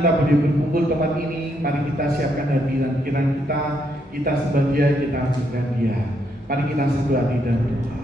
kita boleh berkumpul tempat ini, mari kita siapkan hadiran pikiran kita sembah Dia, kita ajukan Dia. Mari kita satu hati dan doa.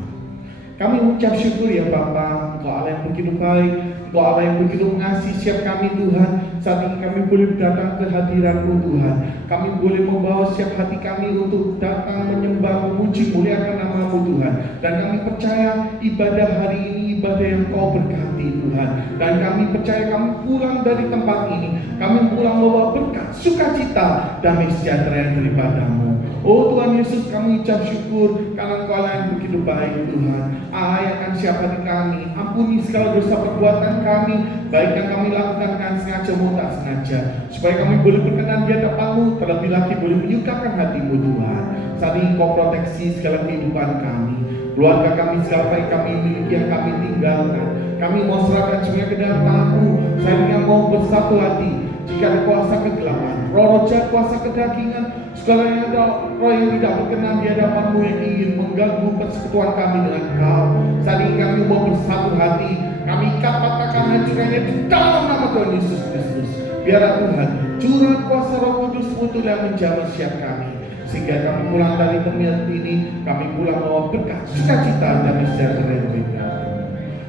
Kami ucap syukur ya Bapa, Engkau Allah yang begitu baik, Engkau Allah yang begitu mengasihi setiap kami Tuhan. Saat ini kami boleh datang ke hadirat-Mu Tuhan. Kami boleh membawa setiap hati kami untuk datang menyembah, memuji, muliakan nama-Mu Tuhan. Dan kami percaya ibadah hari ini ibadah yang Kau berkati Tuhan. Dan kami percaya kami pulang dari tempat ini, kami pulang membawa berkat, sukacita, damai sejahtera yang daripada-Mu. Oh Tuhan Yesus, kami ucap syukur karena Engkau Allah yang begitu baik Tuhan. Ayakan siap hati kami, ampuni segala dosa perbuatan kami, baik yang kami lakukan dengan sengaja maupun tak sengaja, supaya kami boleh berkenan di hadapan-Mu, terlebih lagi boleh menyukakan hati-Mu Tuhan. Saat ini Kau proteksi segala kehidupan kami, keluarga kami, segala apa yang kami miliki, yang kami tinggalkan. Kami mau serahkan semuanya ke dalam tangan-Mu. Saya ingin mau bersatu hati. Jika ada kuasa kegelapan, roh jahat, kuasa kedagingan, segala yang ada roh yang tidak berkenan di hadapan-Mu yang ingin mengganggu persekutuan kami dengan Kau, saat ini kami mau bersatu hati. Kami ikat patahkan hancurkannya di dalam nama Tuhan Yesus Kristus. Biarlah Tuhan curah kuasa Roh Kudus untuk yang menjamah setiap kami, sehingga kami pulang dari tempat ini, kami pulang membawa berkat, sukacita, dan sejahtera yang berkat.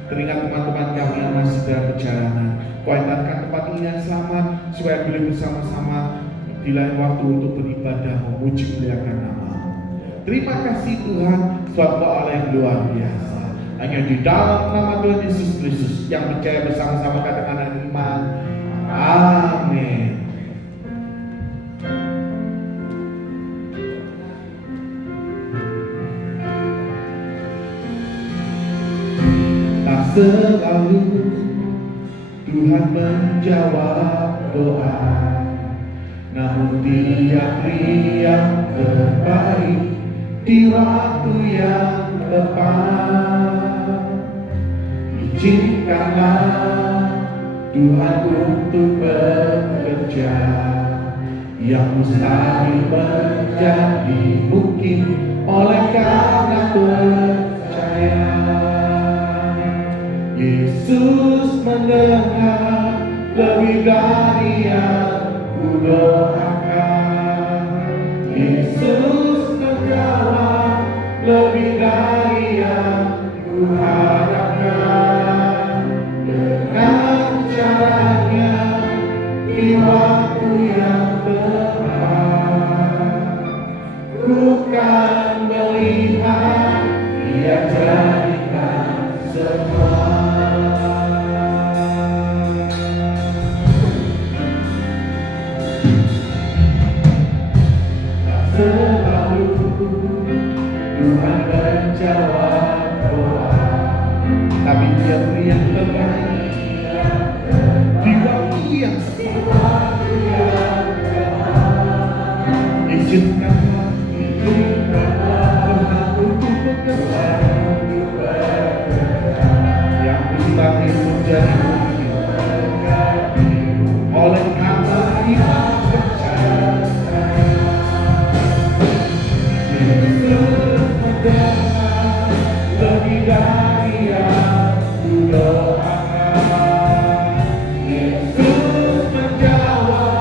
Teringat teman-teman kami yang masih dalam perjalanan, kuatkan tempat ini yang selamat, supaya boleh bersama-sama di lain waktu untuk beribadah, memuji, muliakan nama-Mu. Terima kasih Tuhan, suatu Allah yang luar biasa. Hanya di dalam nama Tuhan Yesus Kristus yang percaya bersama-sama katakan iman. Amin. Tak selalu Tuhan menjawab doa, namun Dia beri yang terbaik di waktu yang tepat. Izinkanlah Tuhan untuk bekerja, yang mustahil menjadi mungkin oleh karena percaya. Yesus mendengar lebih dari yang kudoakan. Yesus menjawab lebih dari yang kuharapkan. Dengan caranya di waktu yang tepat, ku kan melihat Dia jadikan semua. Selalu Tuhan menjawab doa, tapi Dia beri yang terbaik di waktu yang tepat. Izinkanlah Tuhan untuk bekerja, yang mustahil menjadi mungkin oleh karena iman percaya. Yesus mendengar lebih dari yang kudoakan. Yesus menjawab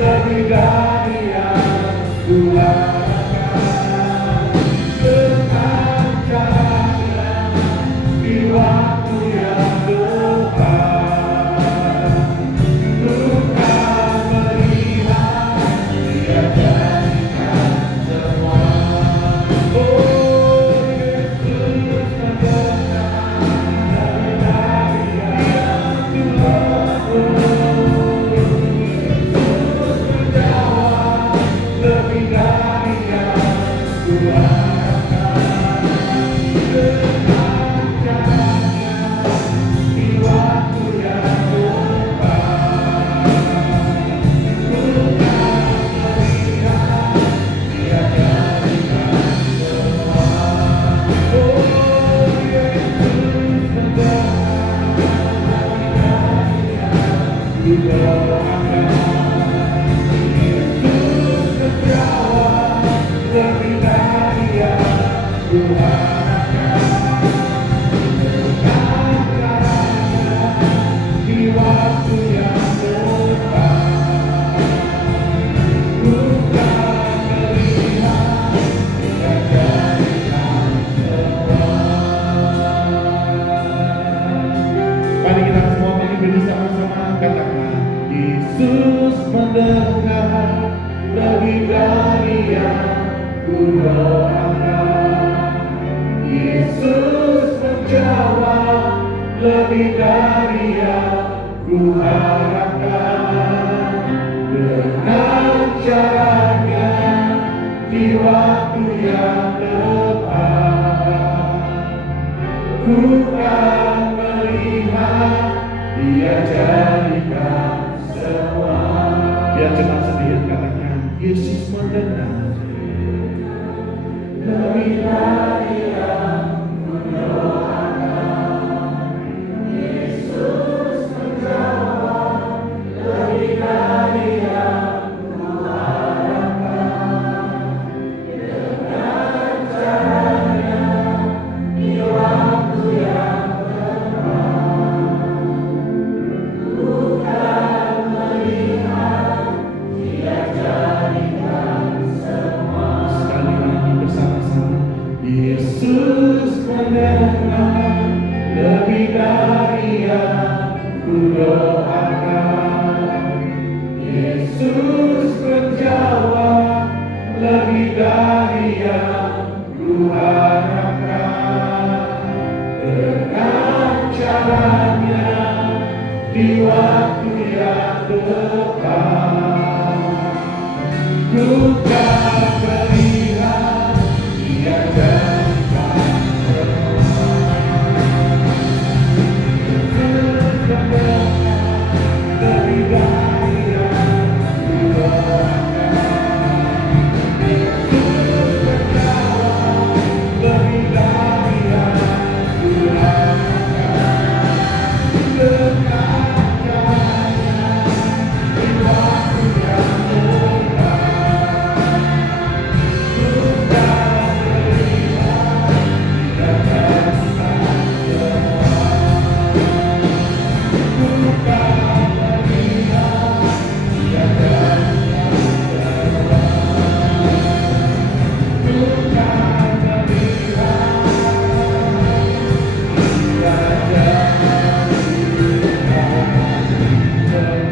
lebih dari yang kuharapkan. Dengan caranya di waktu yang tepat, ku kan melihat Dia jadikan semua. Oh, Yesus mendengar lebih dari yang kuharapkan. Yesus menjawab lebih dari yang kuharapkan. Dengan caranya di waktu yang tepat, ku kan melihat Dia jadikan semua. Oh, Yesus mendengar lebih dari yang kudoakan. Yesus menjawab lebih dari yang kuharapkan. Dengan caranya di waktu yang tepat, katakan Yesus mendengar lebih dari yang kudoakan. Yesus menjawab lebih dari yang kuharapkan. Dengan caranya di waktu yang tepat, ku kan melihat Dia jadikan semua. Biar cepat sedikit katakan Yesus mendengar lebih dari yang kudoakan. Yesus menjawab lebih dari yang kuharapkan. Dengan caranya di waktu yang tepat, bukan melihat Dia jadikan semua. Sekali lagi bersama-sama, Yesus mendengar lebih dari yang kudoakan. Yesus menjawab lebih dari yang kuharapkan. Dengan caranya di waktu yang tepat, ku kan melihat Dia jadikan semua. Yesus mendengar lebih dari yang kudoakan. Yesus menjawab lebih dari yang kuharapkan. Dengan caranya di waktu yang tepat, bukan melihat Dia jadikan semua. Bukan melihat Dia jadikan semua. Bukan melihat Dia jadikan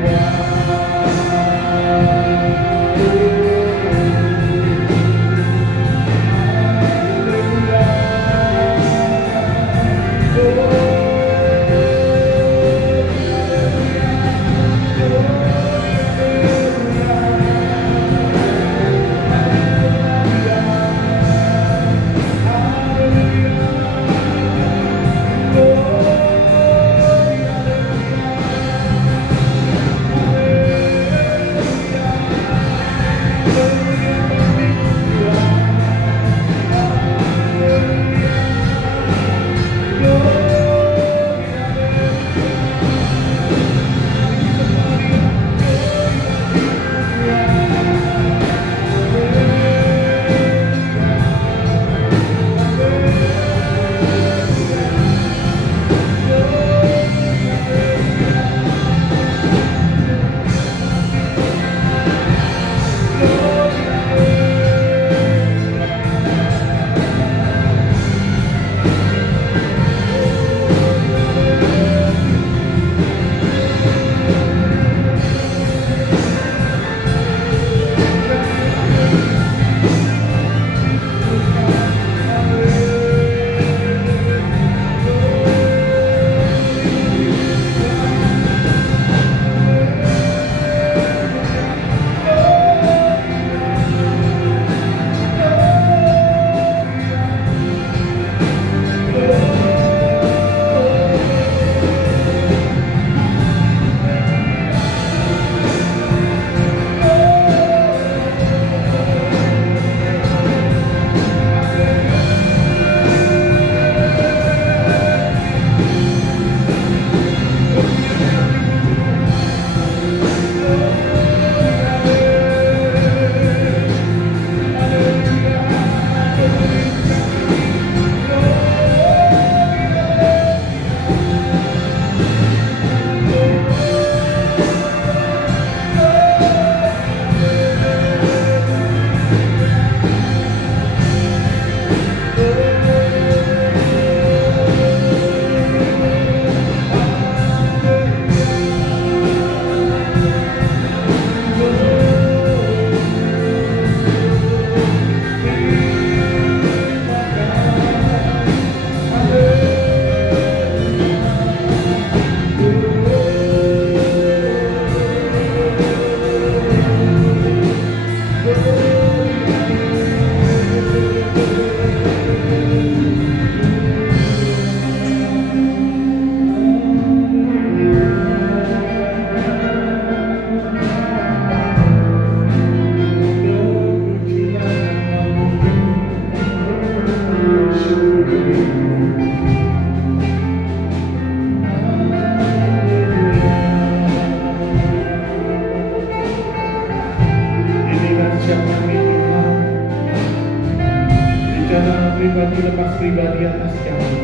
pribadi lepas pribadi atas kami.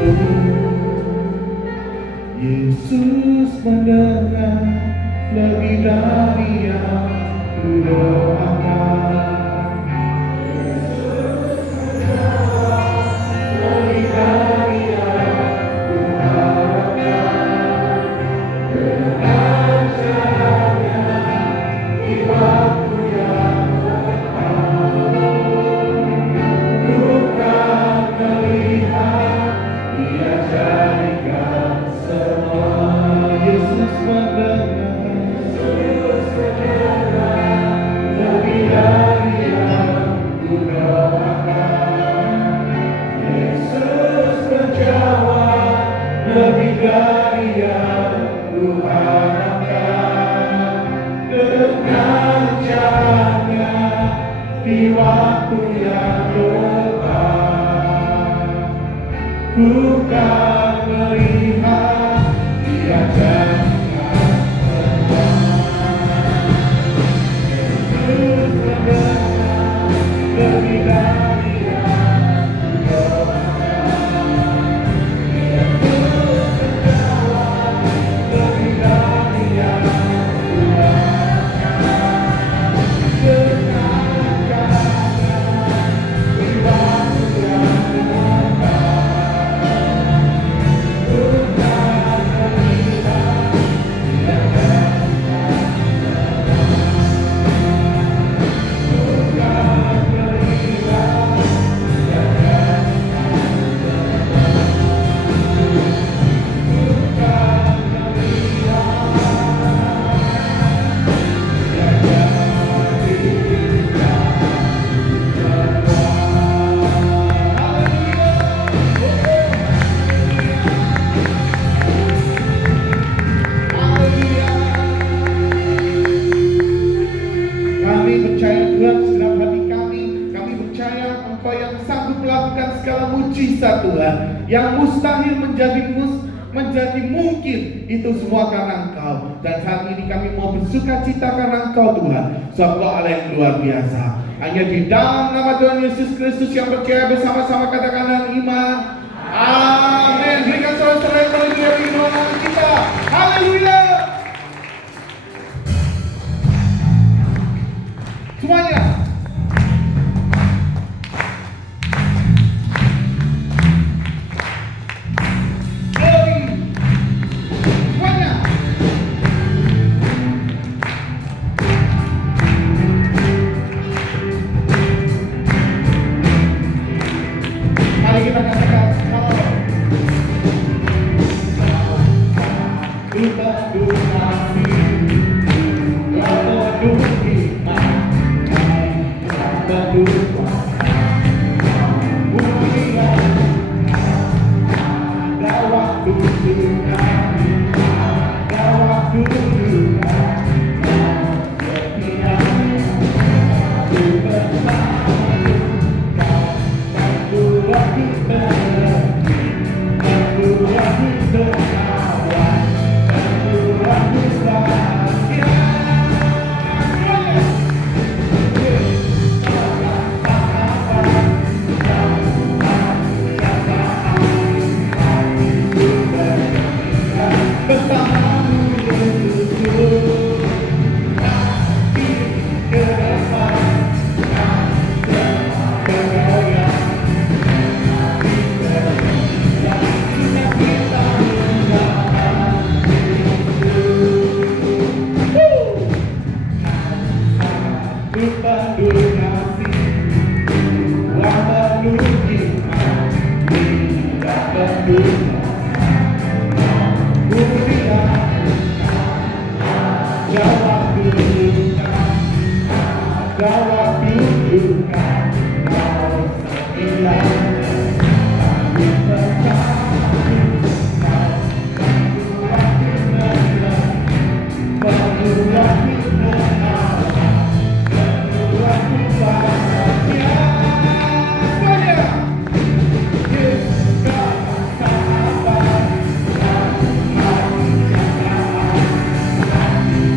Oh, Yesus mendengar lebih dari yang kudoakan. Lebih dari yang kuharapkan. Dengan caranya di waktu yang tepat, ku kan melihat Dia jadikan semua. Yesus mendengar lebih dari yang kudoakan. Yesus menjawab lebih dari yang kuharapkan. Dengan caranya di waktu yang tepat, ku kan melihat Dia jadikan semua. Yesus mendengar lebih dari yang kudoakan. Yesus menjawab lebih dari yang kuharapkan. Dengan caranya di waktu yang tepat, ku kan melihat Dia jadikan Kami percaya Tuhan segenap hati kami percaya Engkau yang sanggup melakukan segala mujizat Tuhan, yang mustahil menjadi mungkin, itu semua karena Engkau. Dan saat ini kami mau bersuka cita karena Engkau Tuhan, sebab Engkau Allah yang luar biasa. Hanya di dalam nama Tuhan Yesus Kristus yang percaya bersama-sama katakan dengan iman, amin. Berikan sorak-sorai yang haleluya bagi Tuhan kita. Haleluya. Semuanya. Glory. Semuanya. Mari kita katakan kalau kita donasi, kita iman.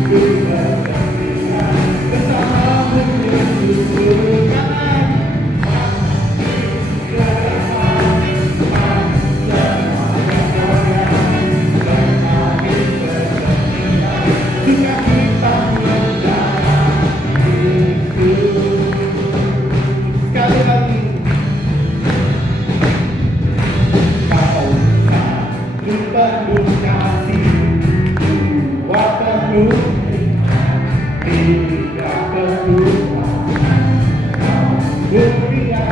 Hallelujah. sukacita dalam Yesus. Sekali lagi, kau satu penuh kasih, dua penuh tiga penuh mulia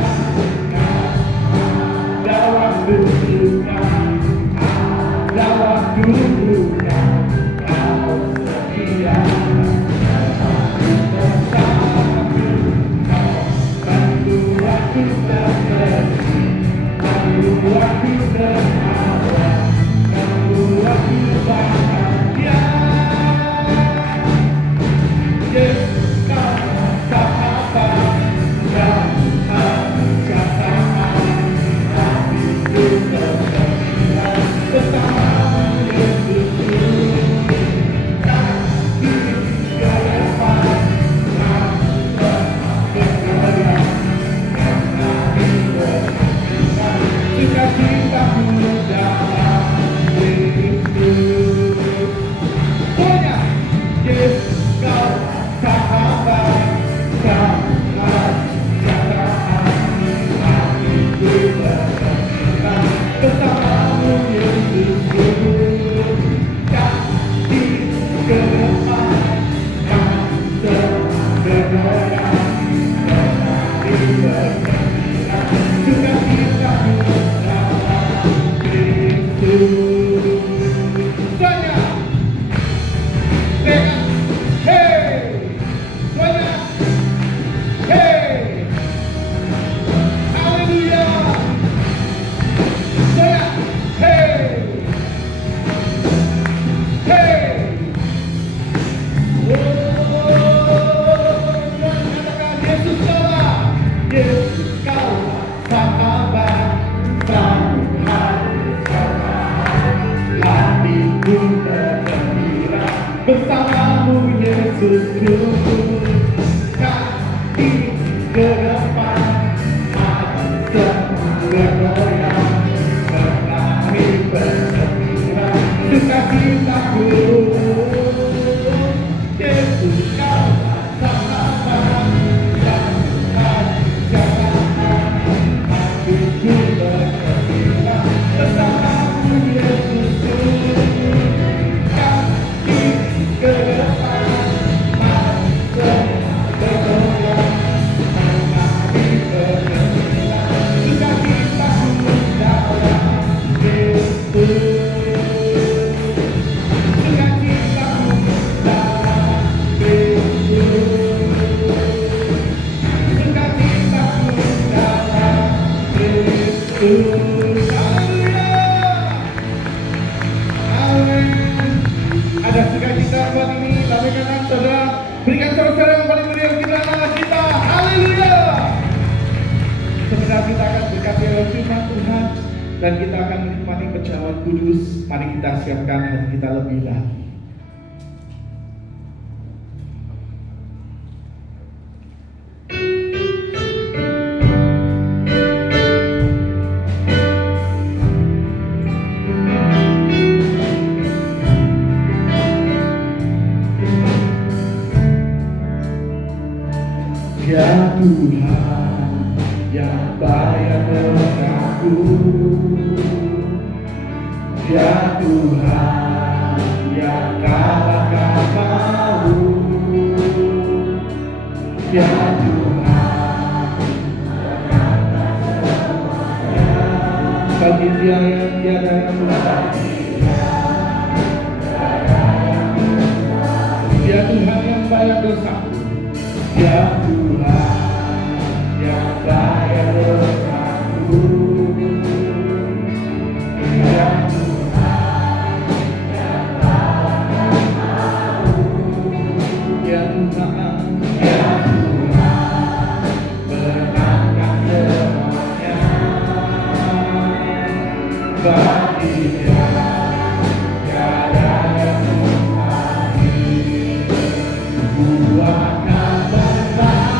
ada waktu duka, ada waktu duka, kau setia bersamaku, kau bantu aku tersedih, bantu aku tertawa, bantu aku bahagia. Yesus kau sahabat dan hati-hati, hatiku tergembira bersamamu Yesus. Kaki ke depan, bergoyang, kaki bergembira, sukacitamu dalam Yesus. Semuanya, Yesus kau sahabat dan hati-hati, hatiku bergembira bersamamu Yesus. Kaki ke depan, bergoyang, kaki bergembira, sukacitamu dalam Yesus. Semuanya, dengan hey, semuanya, hey, haleluya, semuanya, hey, hey, katakan Yesus kaulah, Yesus kaulah sahabat Tuhan, hatiku tergembira bersamamu Yesusku. Kaki ke depan, hati bergoyang, kami bergembira, sukacitaku. Yesus kaulah sahabat dan hati-hati, hatiku bergembira bersamamu Yesusku. Kaki ke depan, hati bergoyang, kami bergembira, sukacitaku dalam Yesus. Sukacitamu dalam Yesus. Sukacitamu dalam Yesus. Haleluya. Amin. Ada sukacita buat ini, tapi kanan saudara, berikan saudara yang paling mulia kita. Haleluya. Sebentar kita akan berkati oleh firman Tuhan dan kita akan menikmati pejabat kudus. Mari kita siapkan hati kita lebih lagi. Ya Tuhan yang bayar dosaku, ya Tuhan yang kalahkan maut, ya Tuhan bagi dia yang tiada yang mustahil, ya Tuhan yang bayar dosaku, ya Tuhan yang bayar dosaku, ya Tuhan yang kalahkan maut, ya Tuhan, ya Tuhan menangkan semuanya. Bagi dia tiada yang mustahil, ku akan berbangga.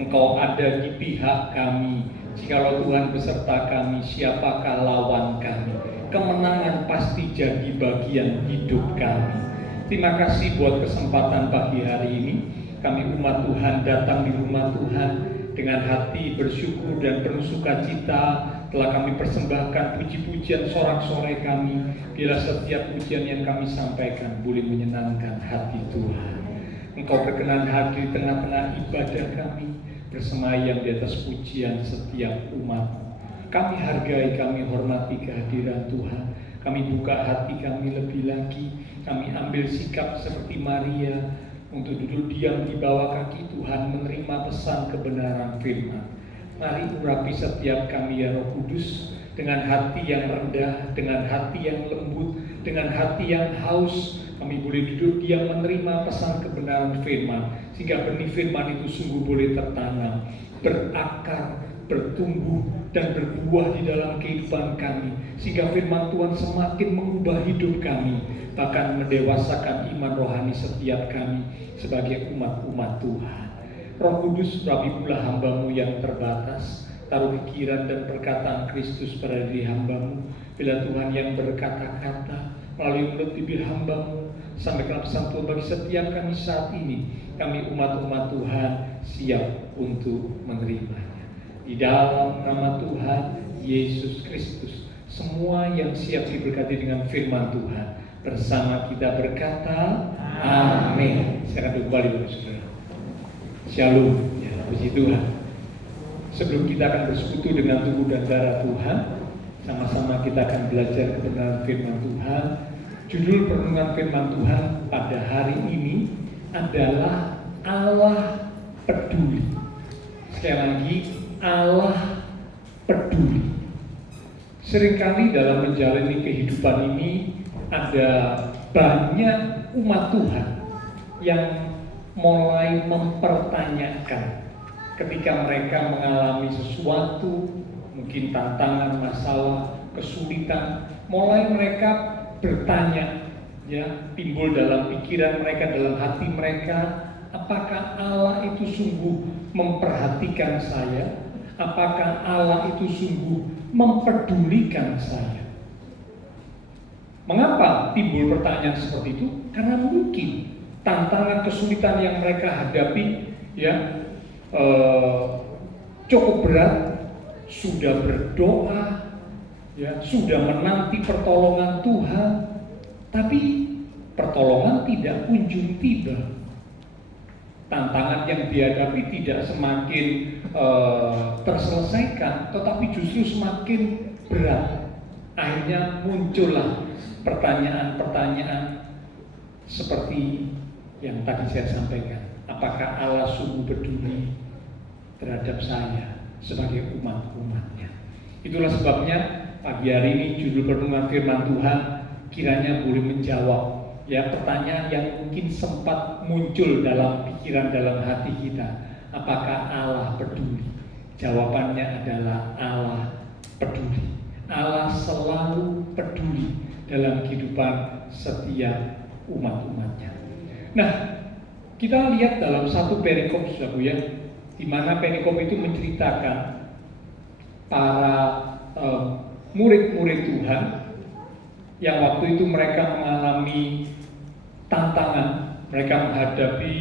Engkau ada di pihak kami. Jikalau Tuhan beserta kami, siapakah lawan kami? Kemenangan pasti jadi bagian hidup kami. Terima kasih buat kesempatan pagi hari ini. Kami umat Tuhan datang di rumah Tuhan dengan hati bersyukur dan penuh sukacita. Telah kami persembahkan puji-pujian sorak-sorai kami. Bila setiap pujian yang kami sampaikan boleh menyenangkan hati Tuhan. Engkau berkenan hadir di tengah-tengah ibadah kami, bersemayam di atas pujian setiap umat. Kami hargai, kami hormati kehadiran Tuhan. Kami buka hati kami lebih lagi. Kami ambil sikap seperti Maria untuk duduk diam di bawah kaki Tuhan, menerima pesan kebenaran firman. Mari urapi setiap kami ya Roh Kudus, dengan hati yang rendah, dengan hati yang lembut, dengan hati yang haus. Kami boleh duduk diam menerima pesan kebenaran firman, sehingga benih firman itu sungguh boleh tertanam, berakar, bertumbuh, dan berbuah di dalam kehidupan kami, sehingga firman Tuhan semakin mengubah hidup kami, bahkan mendewasakan iman rohani setiap kami sebagai umat-umat Tuhan. Roh Kudus, urapi pula hamba-Mu yang terbatas, taruh pikiran dan perkataan Kristus pada diri hamba-Mu. Bila Tuhan yang berkata-kata melalui mulut bibir hamba-Mu, sampaikan pesan Tuhan bagi setiap kami saat ini. Kami umat-umat Tuhan siap untuk menerimanya. Di dalam nama Tuhan Yesus Kristus, semua yang siap diberkati dengan firman Tuhan bersama kita berkata amin. Silakan kembali saudara. Shalom, ya, puji Tuhan. Sebelum kita akan bersekutu dengan tubuh dan darah Tuhan, sama-sama kita akan belajar kebenaran firman Tuhan. Judul perenungan firman Tuhan pada hari ini adalah Allah peduli. Sekali lagi, Allah peduli. Seringkali dalam menjalani kehidupan ini, ada banyak umat Tuhan yang mulai mempertanyakan ketika mereka mengalami sesuatu, mungkin tantangan, masalah, kesulitan, mulai mereka bertanya, ya, timbul dalam pikiran mereka, dalam hati mereka, apakah Allah itu sungguh memperhatikan saya? Apakah Allah itu sungguh mempedulikan saya? Mengapa timbul pertanyaan seperti itu? Karena mungkin tantangan kesulitan yang mereka hadapi, ya, cukup berat, sudah berdoa, ya, sudah menanti pertolongan Tuhan, tapi pertolongan tidak kunjung tiba. Tantangan yang dihadapi tidak semakin terselesaikan, tetapi justru semakin berat. Akhirnya muncullah pertanyaan-pertanyaan seperti yang tadi saya sampaikan. Apakah Allah sungguh peduli terhadap saya sebagai umat-umatnya? Itulah sebabnya pagi hari ini judul renungan firman Tuhan kiranya boleh menjawab, ya, pertanyaan yang mungkin sempat muncul dalam pikiran, dalam hati kita. Apakah Allah peduli? Jawabannya adalah Allah peduli. Allah selalu peduli dalam kehidupan setiap umat-umatnya. Nah, kita lihat dalam satu perikop, saudaraku, ya, di mana perikop itu menceritakan para murid-murid Tuhan yang waktu itu mereka mengalami tantangan, mereka menghadapi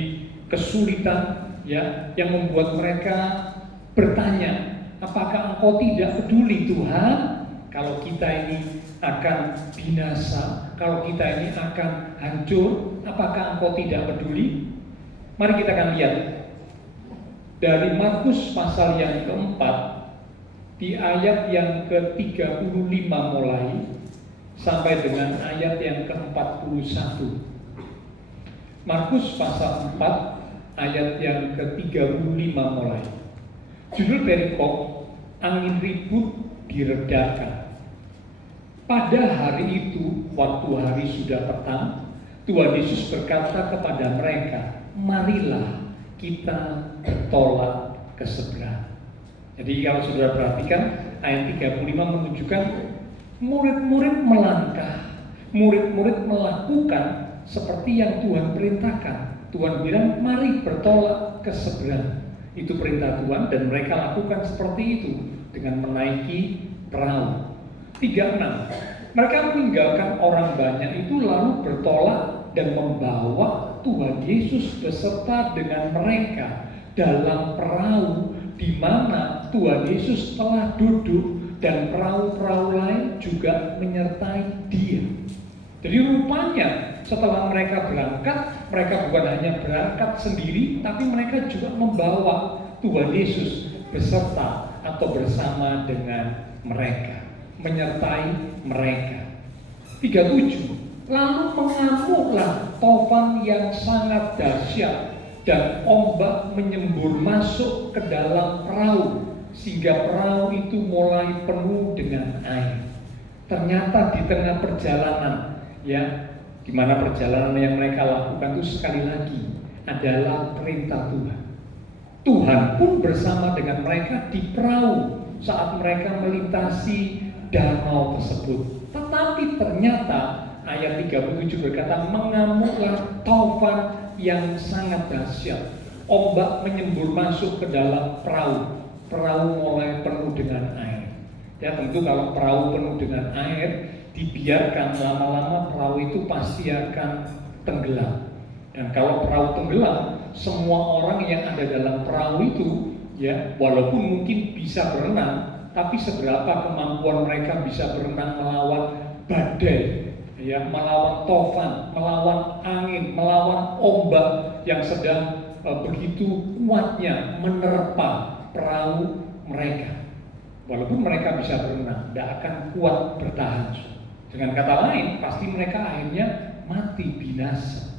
kesulitan, ya, yang membuat mereka bertanya, apakah Engkau tidak peduli Tuhan kalau kita ini akan binasa, kalau kita ini akan hancur? Apakah Engkau tidak peduli? Mari kita akan lihat dari Markus pasal yang keempat, di ayat yang ke-35 mulai sampai dengan ayat yang ke-41. Markus pasal 4 ayat yang ke-35 mulai. Judul perikop, angin ribut diredakan. Pada hari itu, waktu hari sudah petang, Tuhan Yesus berkata kepada mereka, marilah kita bertolak ke seberang. Jadi kalau saudara perhatikan, ayat 35 menunjukkan murid-murid melangkah, murid-murid melakukan seperti yang Tuhan perintahkan. Tuhan bilang, mari bertolak ke seberang. Itu perintah Tuhan dan mereka lakukan seperti itu dengan menaiki perahu. 36. Mereka meninggalkan orang banyak itu lalu bertolak dan membawa Tuhan Yesus beserta dengan mereka dalam perahu di mana Tuhan Yesus telah duduk dan perahu-perahu lain juga menyertai Dia. Jadi rupanya setelah mereka berangkat, mereka bukan hanya berangkat sendiri, tapi mereka juga membawa Tuhan Yesus beserta atau bersama dengan mereka, menyertai mereka. 37. Lalu mengamuklah tofan yang sangat dahsyat dan ombak menyembur masuk ke dalam perahu sehingga perahu itu mulai penuh dengan air. Ternyata di tengah perjalanan, ya, di mana perjalanan yang mereka lakukan itu sekali lagi adalah perintah Tuhan. Tuhan pun bersama dengan mereka di perahu saat mereka melintasi danau tersebut. Tetapi ternyata ayat 37 berkata, mengamuklah taufan yang sangat dahsyat. Ombak menyembur masuk ke dalam perahu. Perahu mulai penuh dengan air. Ya, tentu kalau perahu penuh dengan air, dibiarkan lama-lama perahu itu pasti akan tenggelam. Dan kalau perahu tenggelam, semua orang yang ada dalam perahu itu, ya, walaupun mungkin bisa berenang, tapi seberapa kemampuan mereka bisa berenang melawan badai, ya, melawan tofan, melawan angin, melawan ombak yang sedang begitu kuatnya menerpa perahu mereka. Walaupun mereka bisa berenang, tidak akan kuat bertahan. Dengan kata lain, pasti mereka akhirnya mati binasa.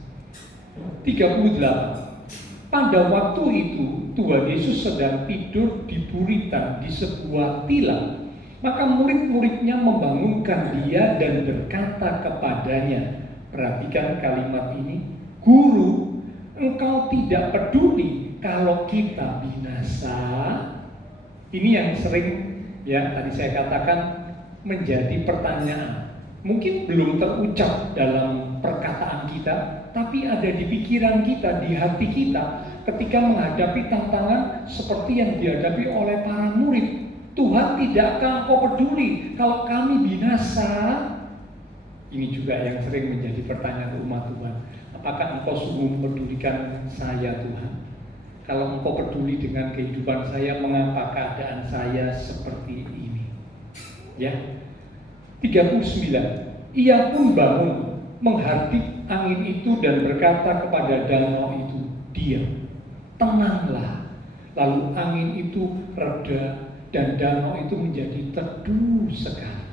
38. Pada waktu itu Tuhan Yesus sedang tidur di buritan di sebuah tilam Maka murid-muridnya membangunkan dia dan berkata kepadanya, perhatikan kalimat ini, Guru, engkau tidak peduli kalau kita binasa. Ini yang sering ya tadi saya katakan menjadi pertanyaan. Mungkin belum terucap dalam perkataan kita, tapi ada di pikiran kita, di hati kita ketika menghadapi tantangan seperti yang dihadapi oleh para murid. Tuhan, tidakkah engkau peduli kalau kami binasa? Ini juga yang sering menjadi pertanyaan umat Tuhan. Apakah engkau sungguh mempedulikan saya, Tuhan? Kalau engkau peduli dengan kehidupan saya, mengapa keadaan saya seperti ini? Ya. 39. Ia pun bangun, menghardik angin itu dan berkata kepada danau itu, diam, tenanglah. Lalu angin itu reda dan danau itu menjadi teduh sekali.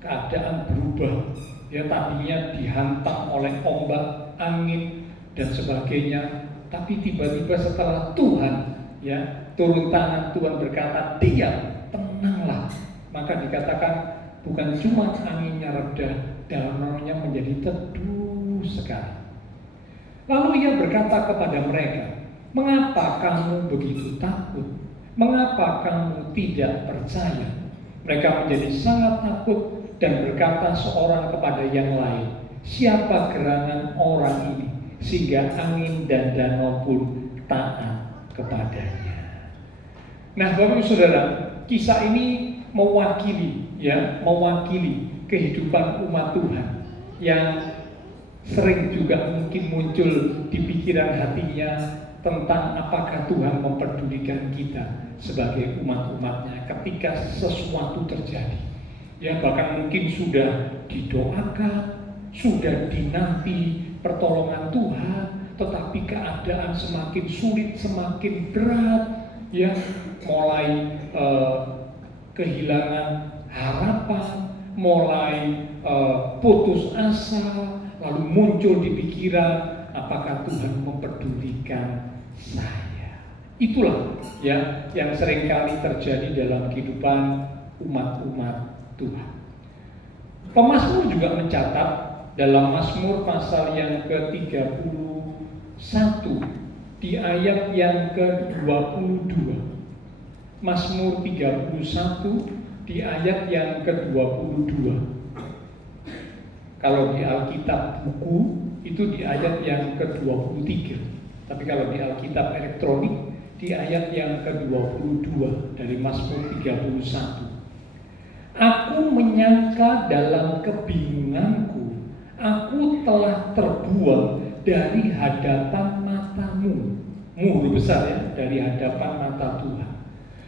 Keadaan berubah. Ya, tadinya dihantam oleh ombak, angin dan sebagainya. Tapi tiba-tiba setelah Tuhan ya turun tangan, Tuhan berkata, diam, tenanglah. Maka dikatakan bukan cuma anginnya reda, danaunya menjadi teduh sekali. Lalu ia berkata kepada mereka, mengapa kamu begitu takut? Mengapa kamu tidak percaya? Mereka menjadi sangat takut dan berkata seorang kepada yang lain, siapa gerangan orang ini sehingga angin dan danau pun taat kepadanya. Nah, Bapak Ibu Saudara, kisah ini mewakili kehidupan umat Tuhan yang sering juga mungkin muncul di pikiran hatinya tentang apakah Tuhan memperdulikan kita sebagai umat-umatnya ketika sesuatu terjadi. Ya, bahkan mungkin sudah didoakan, sudah dinanti pertolongan Tuhan, tetapi keadaan semakin sulit, semakin berat, ya, mulai kehilangan harapan, mulai putus asa, lalu muncul di pikiran, apakah Tuhan memperdulikan saya? Itulah ya yang seringkali terjadi dalam kehidupan umat-umat Tuhan. Pemazmur juga mencatat dalam Mazmur pasal yang ke-31 di ayat yang ke-22. Mazmur 31 di ayat yang ke-22. Kalau di Alkitab buku itu di ayat yang ke-23. Tapi kalau di Alkitab elektronik di ayat yang ke-22 dari Mazmur 31. Aku menyangka dalam kebingunganku, aku telah terbuang dari hadapan matamu. Huruf besar ya, dari hadapan mata Tuhan.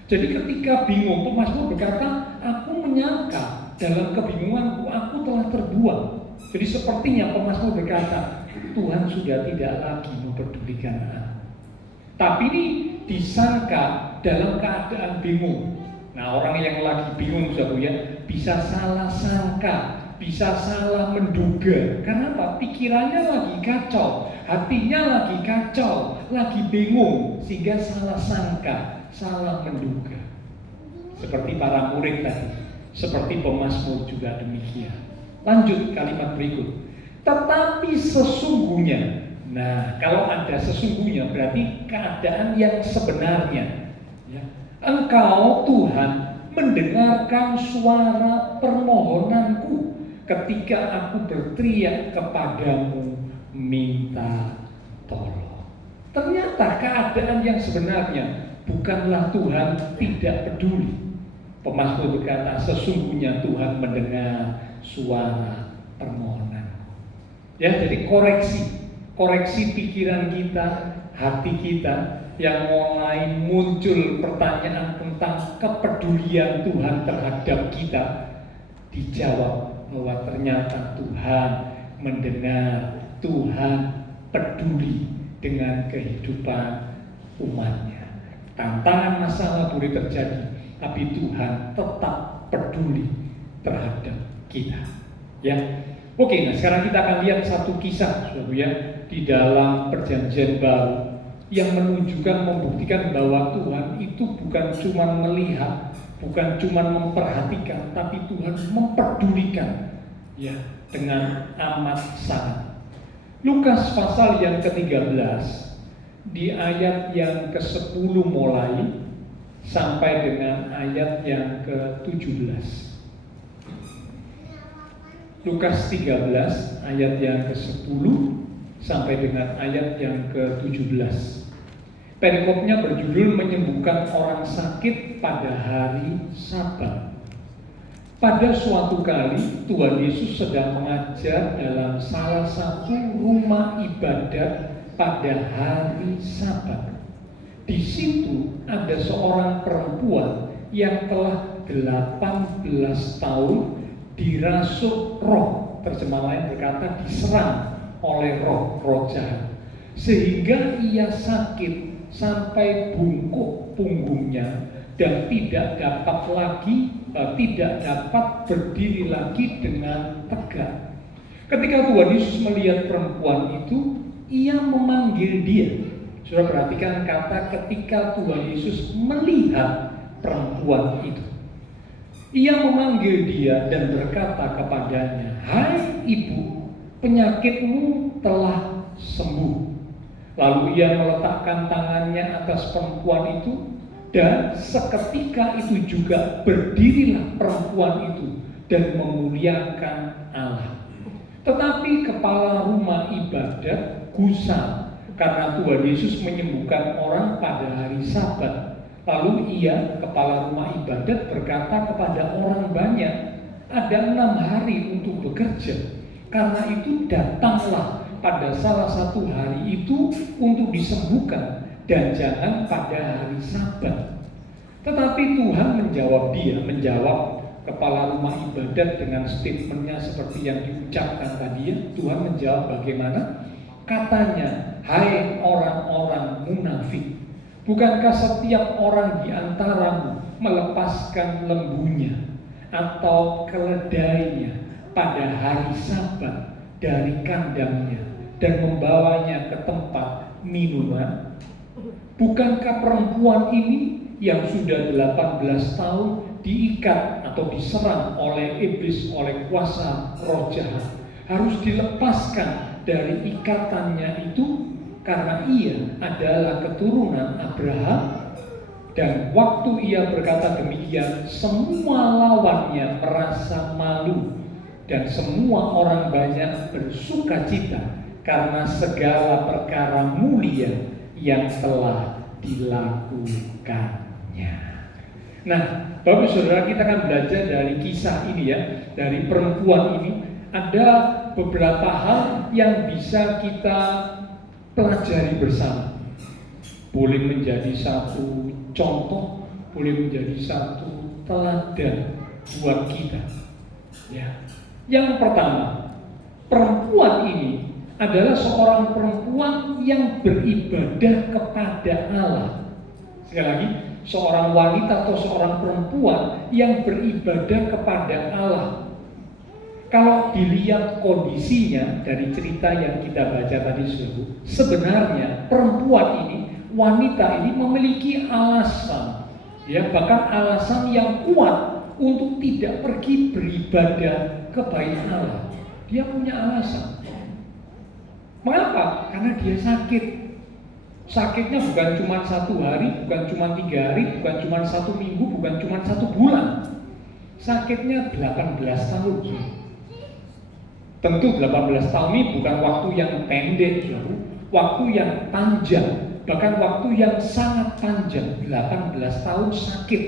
Jadi ketika bingung, pemazmur berkata, aku menyangka dalam kebingunganku, aku telah terbuang. Jadi sepertinya pemazmur berkata, Tuhan sudah tidak lagi memperdulikan aku. Tapi ini disangka dalam keadaan bingung. Nah, orang yang lagi bingung ya, bisa salah sangka, bisa salah menduga. Karena apa? Pikirannya lagi kacau, hatinya lagi kacau, lagi bingung, sehingga salah sangka, salah menduga. Seperti para murid tadi, seperti pemazmur juga demikian. Lanjut kalimat berikut. Tetapi sesungguhnya, nah kalau ada sesungguhnya berarti keadaan yang sebenarnya. Ya. Engkau Tuhan mendengarkan suara permohonanku ketika aku berteriak kepadamu minta tolong. Ternyata keadaan yang sebenarnya bukanlah Tuhan tidak peduli. Pemazmur berkata sesungguhnya Tuhan mendengar suara permohonan. Ya, jadi koreksi pikiran kita, hati kita yang mulai muncul pertanyaan tentang kepedulian Tuhan terhadap kita, dijawab bahwa ternyata Tuhan mendengar, Tuhan peduli dengan kehidupan umatnya. Tantangan masalah boleh terjadi, tapi Tuhan tetap peduli terhadap kita. Ya, oke. Nah sekarang kita akan lihat satu kisah, saudara ya, di dalam Perjanjian Baru yang menunjukkan, membuktikan bahwa Tuhan itu bukan cuma melihat, bukan cuma memperhatikan, tapi Tuhan memperdulikan ya dengan amat sangat. Lukas pasal yang ke-13 di ayat yang ke-10 mulai sampai dengan ayat yang ke-17. Lukas 13 ayat yang ke-10 sampai dengan ayat yang ke-17. Perikopnya berjudul menyembuhkan orang sakit pada hari Sabat. Pada suatu kali Tuhan Yesus sedang mengajar dalam salah satu rumah ibadat pada hari Sabat. Di situ ada seorang perempuan yang telah 18 tahun dirasuk roh, terjemah lain berkata diserang oleh roh jahat, sehingga ia sakit sampai bungkuk punggungnya dan tidak dapat berdiri lagi dengan tegak. Ketika Tuhan Yesus melihat perempuan itu, ia memanggil dia. Saudara perhatikan kata ketika Tuhan Yesus melihat perempuan itu. Ia memanggil dia dan berkata kepadanya, "Hai ibu, penyakitmu telah sembuh." Lalu ia meletakkan tangannya atas perempuan itu, dan seketika itu juga berdirilah perempuan itu dan memuliakan Allah. Tetapi kepala rumah ibadat gusar karena Tuhan Yesus menyembuhkan orang pada hari Sabat. Lalu ia, kepala rumah ibadat, berkata kepada orang banyak, "Ada 6 hari untuk bekerja. Karena itu datanglah pada salah satu hari itu untuk disembuhkan, dan jangan pada hari Sabat." Tetapi Tuhan menjawab kepala rumah ibadat dengan statementnya seperti yang diucapkan tadi. Tuhan menjawab bagaimana? Katanya, "Hai orang-orang munafik, bukankah setiap orang di antaramu melepaskan lembunya atau keledainya pada hari Sabat dari kandangnya dan membawanya ke tempat minuman? Bukankah perempuan ini yang sudah 18 tahun diikat atau diserang oleh iblis, oleh kuasa roh jahat, harus dilepaskan dari ikatannya itu karena ia adalah keturunan Abraham?" Dan waktu ia berkata demikian, semua lawannya merasa malu, dan semua orang banyak bersukacita karena segala perkara mulia yang telah dilakukannya. Nah, Bapak Saudara, kita akan belajar dari kisah ini ya, dari perempuan ini. Ada beberapa hal yang bisa kita pelajari bersama. Boleh menjadi satu contoh, boleh menjadi satu teladan buat kita. Ya. Yang pertama, perempuan ini adalah seorang perempuan yang beribadah kepada Allah. Sekali lagi, seorang wanita atau seorang perempuan yang beribadah kepada Allah. Kalau dilihat kondisinya dari cerita yang kita baca tadi, sebenarnya perempuan ini, wanita ini memiliki alasan, ya, bahkan alasan yang kuat untuk tidak pergi beribadah ke bait Allah. Dia punya alasan. Mengapa? Karena dia sakit. Sakitnya bukan cuma 1 hari, bukan cuma 3 hari, bukan cuma 1 minggu, bukan cuma 1 bulan. Sakitnya 18 tahun. Tentu 18 tahun ini bukan waktu yang pendek, waktu yang panjang, bahkan waktu yang sangat panjang. 18 tahun sakit.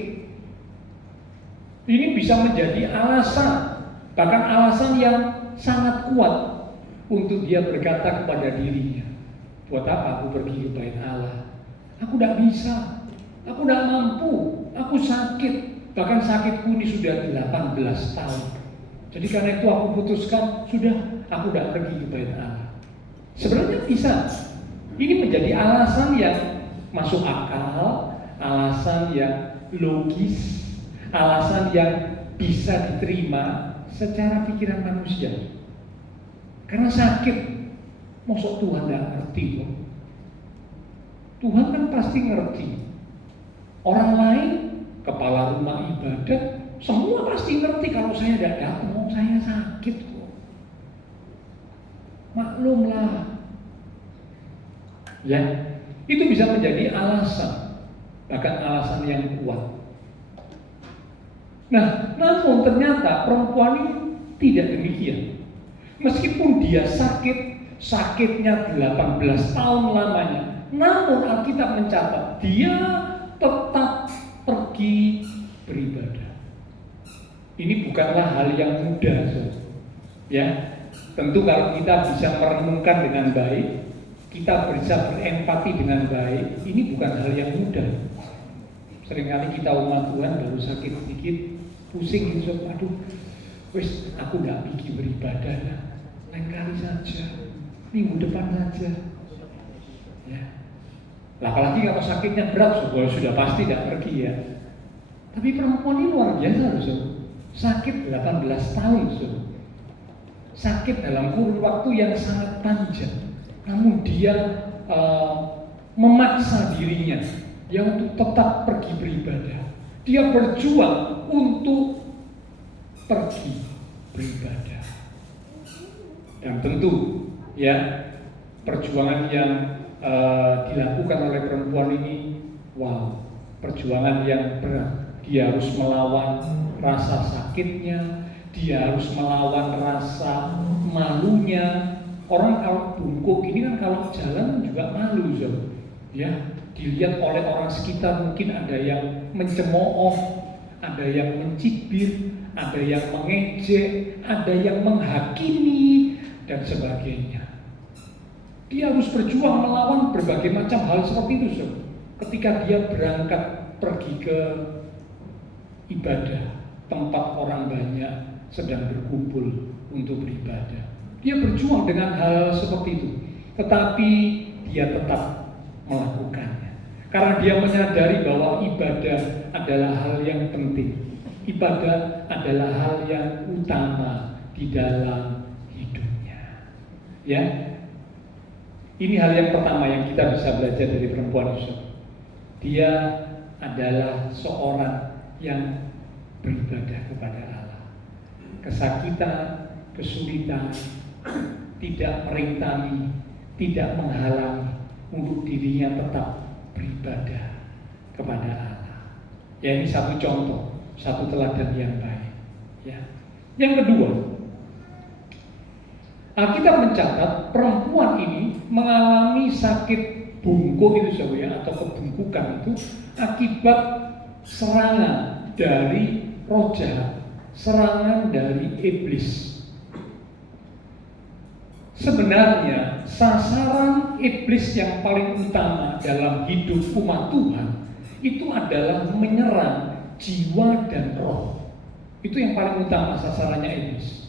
Ini bisa menjadi alasan, bahkan alasan yang sangat kuat untuk dia berkata kepada dirinya, "Buat apa aku pergi ke bait Allah? Aku tidak bisa, aku tidak mampu, aku sakit, bahkan sakitku ini sudah 18 tahun. Jadi karena itu aku putuskan, sudah, aku tidak pergi ke bait Allah." Sebenarnya bisa. Ini menjadi alasan yang masuk akal, alasan yang logis, alasan yang bisa diterima secara pikiran manusia. Karena sakit, maksud Tuhan tidak ngerti loh. Tuhan kan pasti ngerti. Orang lain kepala rumah ibadah, semua pasti ngerti kalau saya tidak datang, saya sakit kok. Maklumlah. Ya, itu bisa menjadi alasan, bahkan alasan yang kuat. Nah, namun ternyata perempuan ini tidak demikian. Meskipun dia sakitnya 18 tahun lamanya, namun Alkitab mencatat dia tetap pergi beribadah. Ini bukanlah hal yang mudah, ya. Tentu kalau kita bisa merenungkan dengan baik, kita bisa berempati dengan baik, ini bukan hal yang mudah. Seringkali kita umat Tuhan baru sakit sedikit, pusing gitu, aduh, wes aku gak pergi beribadah lah, lain kali saja, minggu depan saja. Ya. Lah, apalagi kalau sakitnya berat, sudah pasti tidak pergi ya. Tapi perempuan ini luar biasa loh, sakit 18 tahun, sakit dalam kurun waktu yang sangat panjang. Namun dia memaksa dirinya ya untuk tetap pergi beribadah. Dia berjuang untuk pergi beribadah. Dan tentu ya perjuangan yang dilakukan oleh perempuan ini, wow, perjuangan yang berat. Dia harus melawan rasa sakitnya, dia harus melawan rasa malunya. Orang kalau bungkuk ini kan kalau jalan juga malu, ya. Dilihat oleh orang sekitar, mungkin ada yang mencemooh, ada yang mencibir, ada yang mengejek, ada yang menghakimi dan sebagainya. Dia harus berjuang melawan berbagai macam hal seperti itu, ketika dia berangkat pergi ke ibadah, tempat orang banyak sedang berkumpul untuk beribadah. Dia berjuang dengan hal seperti itu, tetapi dia tetap melakukannya. Karena dia menyadari bahwa ibadah adalah hal yang penting. Ibadah adalah hal yang utama di dalam hidupnya. Ya, ini hal yang pertama yang kita bisa belajar dari perempuan Yusuf. Dia adalah seorang yang beribadah kepada Allah. Kesakitan, kesulitan tidak merintangi, tidak menghalangi untuk dirinya tetap beribadah kepada Allah. Ya, ini satu contoh, satu teladan yang baik. Ya. Yang kedua, Alkitab mencatat perempuan ini mengalami sakit bungkuk itu atau kebungkukan itu akibat serangan dari roh jahat, serangan dari iblis. Sebenarnya sasaran iblis yang paling utama dalam hidup umat Tuhan itu adalah menyerang jiwa dan roh. Itu yang paling utama sasarannya iblis.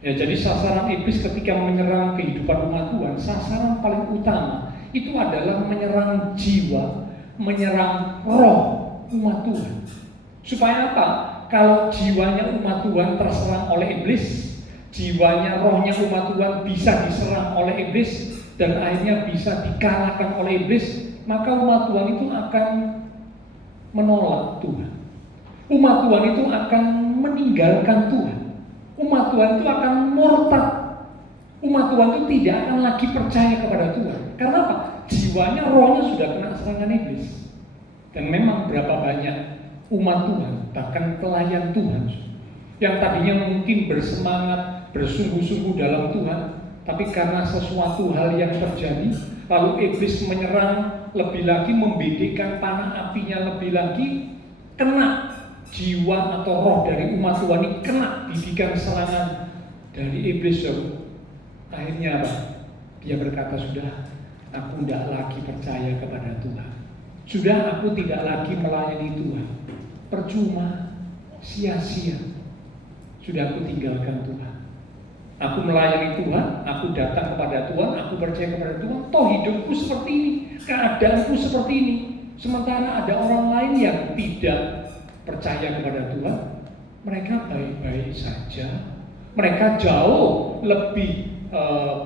Ya, jadi sasaran iblis ketika menyerang kehidupan umat Tuhan, sasaran paling utama itu adalah menyerang jiwa, menyerang roh umat Tuhan. Supaya apa? Kalau jiwanya umat Tuhan terserang oleh iblis, jiwanya, rohnya umat Tuhan bisa diserang oleh iblis dan akhirnya bisa dikalahkan oleh iblis, maka umat Tuhan itu akan menolak Tuhan. Umat Tuhan itu akan meninggalkan Tuhan. Umat Tuhan itu akan murtad. Umat Tuhan itu tidak akan lagi percaya kepada Tuhan. Karena apa? Jiwanya, rohnya sudah kena serangan iblis. Dan memang berapa banyak umat Tuhan, bahkan pelayan Tuhan, yang tadinya mungkin bersemangat, bersungguh-sungguh dalam Tuhan, tapi karena sesuatu hal yang terjadi, lalu iblis menyerang lebih lagi, membedekkan panah apinya lebih lagi, kena jiwa atau roh dari umat Tuhan ini, kena didikan serangan dari iblis. Akhirnya apa? Dia berkata, sudah, aku tidak lagi percaya kepada Tuhan. Sudah, aku tidak lagi melayani Tuhan. Percuma, sia-sia. Sudah, aku tinggalkan Tuhan. Aku melayani Tuhan, aku datang kepada Tuhan, aku percaya kepada Tuhan. Toh hidupku seperti ini, keadaanku seperti ini. Sementara ada orang lain yang tidak percaya kepada Tuhan, mereka baik-baik saja. Mereka jauh lebih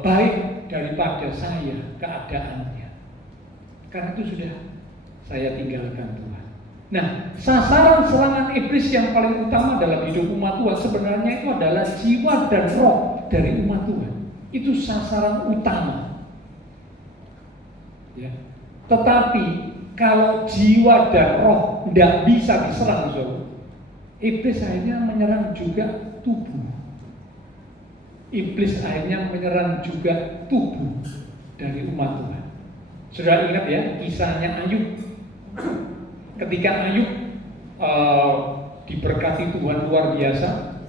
baik daripada saya keadaannya. Karena itu sudah, saya tinggalkan Tuhan. Nah, sasaran serangan iblis yang paling utama dalam hidup umat Tuhan sebenarnya itu adalah jiwa dan roh dari umat Tuhan. Itu sasaran utama. Ya. Tetapi kalau jiwa dan roh tidak bisa diserang, iblis akhirnya menyerang juga tubuh. Iblis akhirnya menyerang juga tubuh dari umat Tuhan. Saudara ingat ya kisahnya Ayub. Ketika Ayub diberkati Tuhan luar biasa,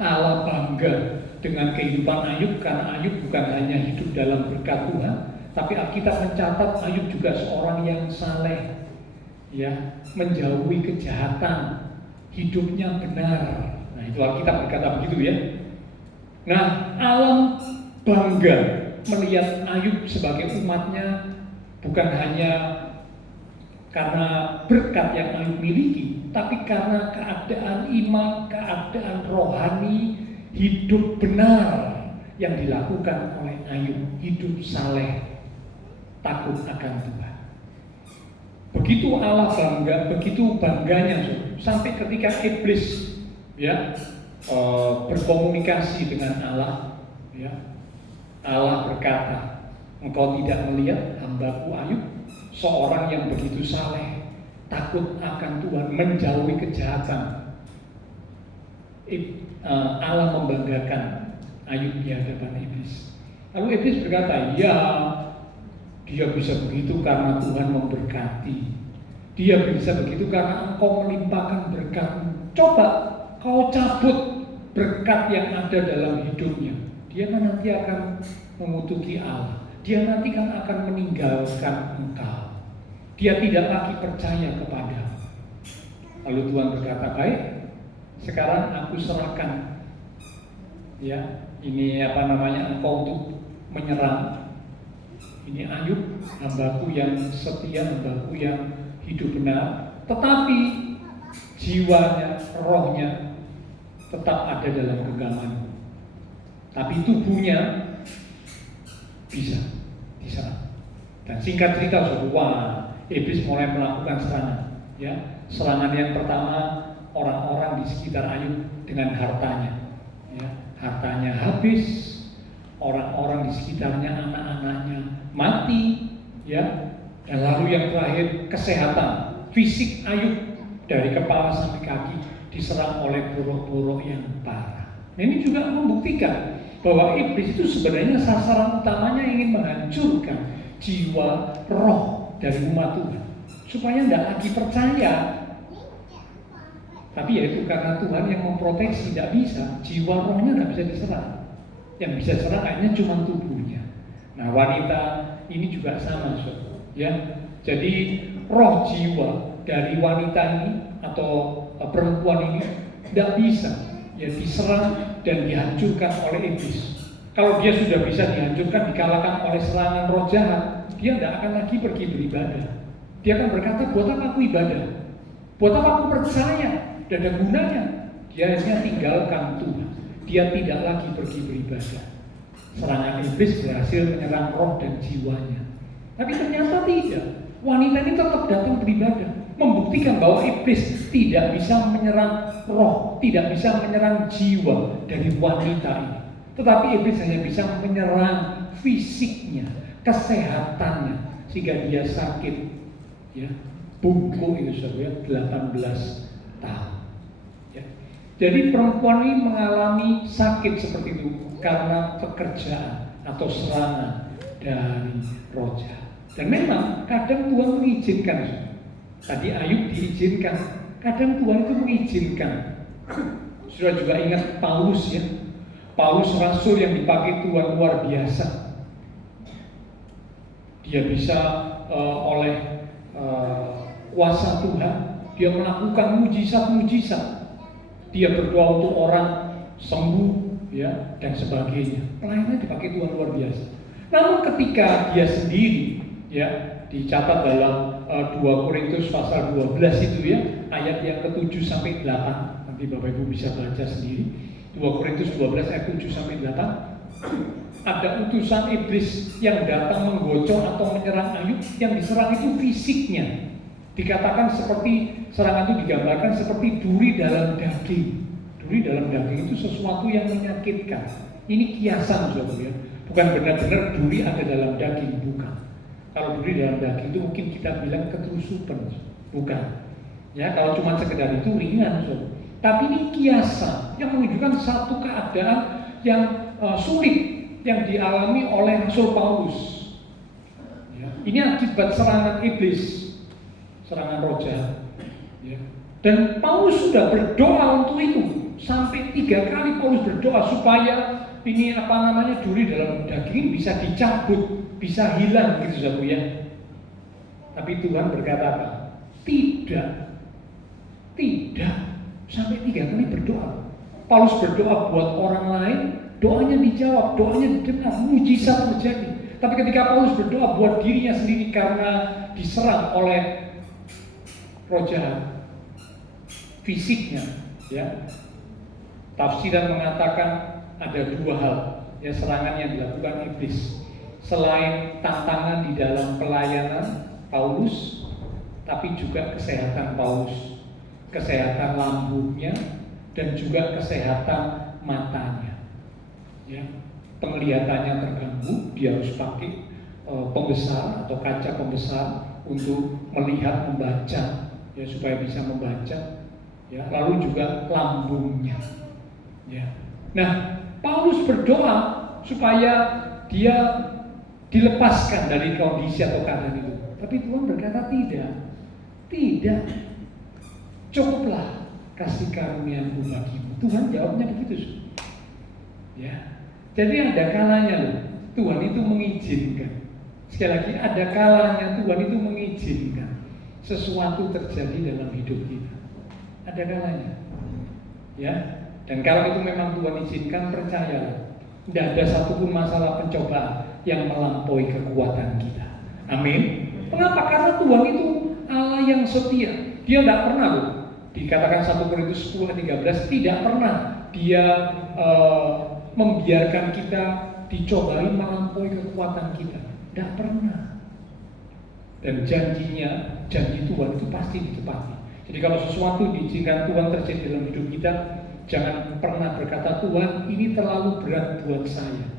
Allah bangga dengan kehidupan Ayub karena Ayub bukan hanya hidup dalam berkat Tuhan, tapi Alkitab mencatat Ayub juga seorang yang saleh, ya, menjauhi kejahatan, hidupnya benar. Nah itu Alkitab berkata begitu ya. Nah alam bangga melihat Ayub sebagai umatnya bukan hanya karena berkat yang Ayub miliki, tapi karena keadaan iman, keadaan rohani, hidup benar yang dilakukan oleh Ayub, hidup saleh, takut akan Tuhan. Begitu Allah bangga, begitu bangganya sampai ketika iblis ya berkomunikasi dengan Allah, ya, Allah berkata, engkau tidak melihat hambaku Ayub, seorang yang begitu saleh, takut akan Tuhan, menjauhi kejahatan. Allah membanggakan Ayub di hadapan iblis. Lalu iblis berkata, ya, dia bisa begitu karena Tuhan memberkati. Dia bisa begitu karena engkau melimpahkan berkat-Mu. Coba kau cabut berkat yang ada dalam hidupnya. Dia kan nanti akan mengutuki Allah. Dia nanti kan akan meninggalkan engkau. Dia tidak lagi percaya kepada. Lalu Tuhan berkata, baik, sekarang aku serahkan, ya, ini engkau untuk menyerang. Ini Ayub, hambaku yang setia, hambaku yang hidup benar, tetapi jiwanya, rohnya tetap ada dalam genggaman. Tapi tubuhnya bisa diserang. Dan singkat cerita, wah, iblis mulai melakukan serangan. Ya, serangan yang pertama, orang-orang di sekitar Ayub dengan hartanya. Ya, hartanya habis, orang-orang di sekitarnya, anak-anaknya mati, ya. Dan lalu yang terakhir, kesehatan fisik Ayub dari kepala sampai kaki diserang oleh buruk-buruk yang parah. Nah, ini juga membuktikan bahwa iblis itu sebenarnya sasaran utamanya ingin menghancurkan jiwa, roh dari umat Tuhan supaya tidak lagi percaya. Tapi ya itu karena Tuhan yang memproteksi, tidak bisa, jiwa rohnya tidak bisa diserang. Yang bisa serang hanya cuma tubuhnya. Nah, wanita ini juga sama, ya. Jadi roh jiwa dari wanita ini atau perempuan ini tidak bisa ya diserang dan dihancurkan oleh iblis. Kalau dia sudah bisa dihancurkan, dikalahkan oleh serangan roh jahat, dia tidak akan lagi pergi beribadah. Dia akan berkata, buat apa aku ibadah? Buat apa aku percaya? Tidak ada gunanya. Dia hanya tinggalkan Tuhan. Dia tidak lagi pergi beribadah. Serangan iblis berhasil menyerang roh dan jiwanya. Tapi ternyata tidak. Wanita ini tetap datang beribadah, membuktikan bahwa iblis tidak bisa menyerang roh, tidak bisa menyerang jiwa dari wanita ini. Tetapi iblis hanya bisa menyerang fisiknya, kesehatannya, sehingga dia sakit. Ya, bungkuk itu saudara 18 tahun. Ya. Jadi perempuan ini mengalami sakit seperti itu karena pekerjaan atau serangan dari roh jahat. Dan memang kadang Tuhan mengizinkan. Tadi Ayub diizinkan, kadang Tuhan itu mengizinkan. Sudah juga ingat Paulus ya, Paulus rasul yang dipakai Tuhan luar biasa. Dia bisa oleh kuasa Tuhan, dia melakukan mujizat-mujizat. Dia berdoa untuk orang sembuh, ya, dan sebagainya. Pelayanannya dipakai Tuhan luar biasa. Namun ketika dia sendiri, ya, dicatat dalam 2 Korintus pasal 12 itu ya, ayat yang ke-7 sampai 8. Nanti Bapak Ibu bisa baca sendiri. 2 Korintus 12 ayat 7 sampai 8. Ada utusan iblis yang datang menggocok atau menyerang Ayub. Yang diserang itu fisiknya. Dikatakan seperti, serangan itu digambarkan seperti duri dalam daging. Duri dalam daging itu sesuatu yang menyakitkan. Ini kiasan, saudara ya. Bukan benar-benar duri ada dalam daging, bukan. Kalau duri dalam daging itu mungkin kita bilang ketusupan, bukan. Ya, kalau cuma sekedar itu ringan, saudara. Tapi ini kiasan yang menunjukkan satu keadaan yang sulit yang dialami oleh Rasul Paulus. Ya, ini akibat serangan iblis, serangan roh jahat. Ya. Dan Paulus sudah berdoa untuk itu. Sampai 3 kali Paulus berdoa supaya ini duri dalam daging bisa dicabut, bisa hilang gitu saudara ya. Tapi Tuhan berkata, tidak. Sampai 3 kali berdoa. Paulus berdoa buat orang lain, doanya dijawab, doanya didengar, mujizat terjadi. Tapi ketika Paulus berdoa buat dirinya sendiri karena diserang oleh roh jahat, fisiknya, ya. Tafsiran mengatakan ada 2 hal, ya, serangan yang dilakukan iblis. Selain tantangan di dalam pelayanan Paulus, tapi juga kesehatan Paulus, kesehatan lambungnya, dan juga kesehatan matanya. Ya, penglihatannya terganggu, dia harus pakai pembesar atau kaca pembesar untuk melihat, membaca, ya, supaya bisa membaca. Ya, lalu juga lambungnya. Ya. Nah, Paulus berdoa supaya dia dilepaskan dari kondisi atau keadaan itu. Tapi Tuhan berkata tidak. Cukuplah kasih karunia-Mu bagimu. Tuhan jawabnya begitu. Ya. Jadi ada kalanya loh, Tuhan itu mengizinkan. Sekali lagi, ada kalanya Tuhan itu mengizinkan sesuatu terjadi dalam hidup kita. Ada kalanya. Ya. Dan kalau itu memang Tuhan izinkan, percayalah, tidak ada satupun masalah pencobaan yang melampaui kekuatan kita. Amin. Kenapa? Karena Tuhan itu Allah yang setia. Dia tidak pernah loh, dikatakan 1 Korintus 10:13, tidak pernah Dia membiarkan kita dicobai melampaui kekuatan kita. Tidak pernah. Dan janjinya, janji Tuhan itu pasti ditepati. Jadi kalau sesuatu diizinkan Tuhan terjadi dalam hidup kita, jangan pernah berkata, Tuhan ini terlalu berat buat saya.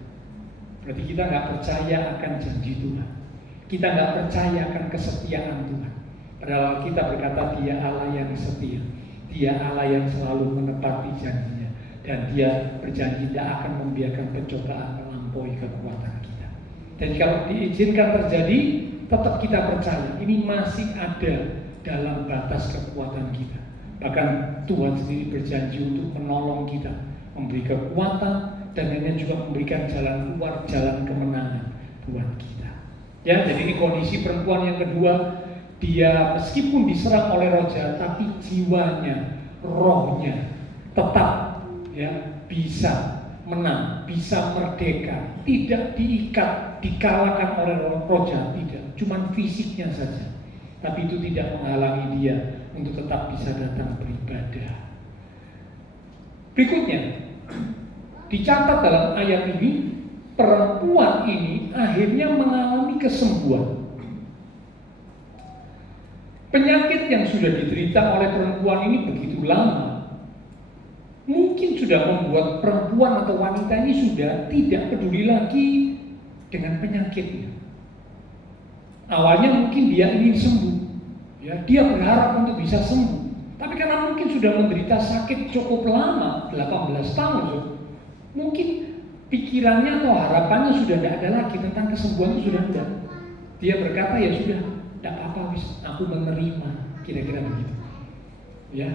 Berarti kita nggak percaya akan janji Tuhan. Kita nggak percaya akan kesetiaan Tuhan. Padahal kita berkata Dia Allah yang setia. Dia Allah yang selalu menepati janjinya. Dan Dia berjanji tidak akan membiarkan pencobaan melampaui kekuatan kita. Dan kalau diizinkan terjadi, tetap kita percaya ini masih ada dalam batas kekuatan kita. Bahkan Tuhan sendiri berjanji untuk menolong kita, memberi kekuatan, dan hanya juga memberikan jalan keluar, jalan kemenangan buat kita. Ya, jadi ini kondisi perempuan yang kedua. Dia meskipun diserang oleh roh jahat, tapi jiwanya, rohnya tetap, ya, bisa menang, bisa merdeka, tidak diikat, dikalahkan oleh roh jahat, tidak. Cuman fisiknya saja. Tapi itu tidak menghalangi dia untuk tetap bisa datang beribadah. Berikutnya, dicatat dalam ayat ini, perempuan ini akhirnya mengalami kesembuhan. Penyakit yang sudah diderita oleh perempuan ini begitu lama, mungkin sudah membuat perempuan atau wanita ini sudah tidak peduli lagi dengan penyakitnya. Awalnya mungkin dia ingin sembuh, ya, dia berharap untuk bisa sembuh. Tapi karena mungkin sudah menderita sakit cukup lama, 18 tahun, mungkin pikirannya atau harapannya sudah tidak ada lagi tentang kesembuhan itu, sudah tidak. Dia berkata, ya sudah, tidak apa-apa, aku menerima, kira-kira begitu. Ya,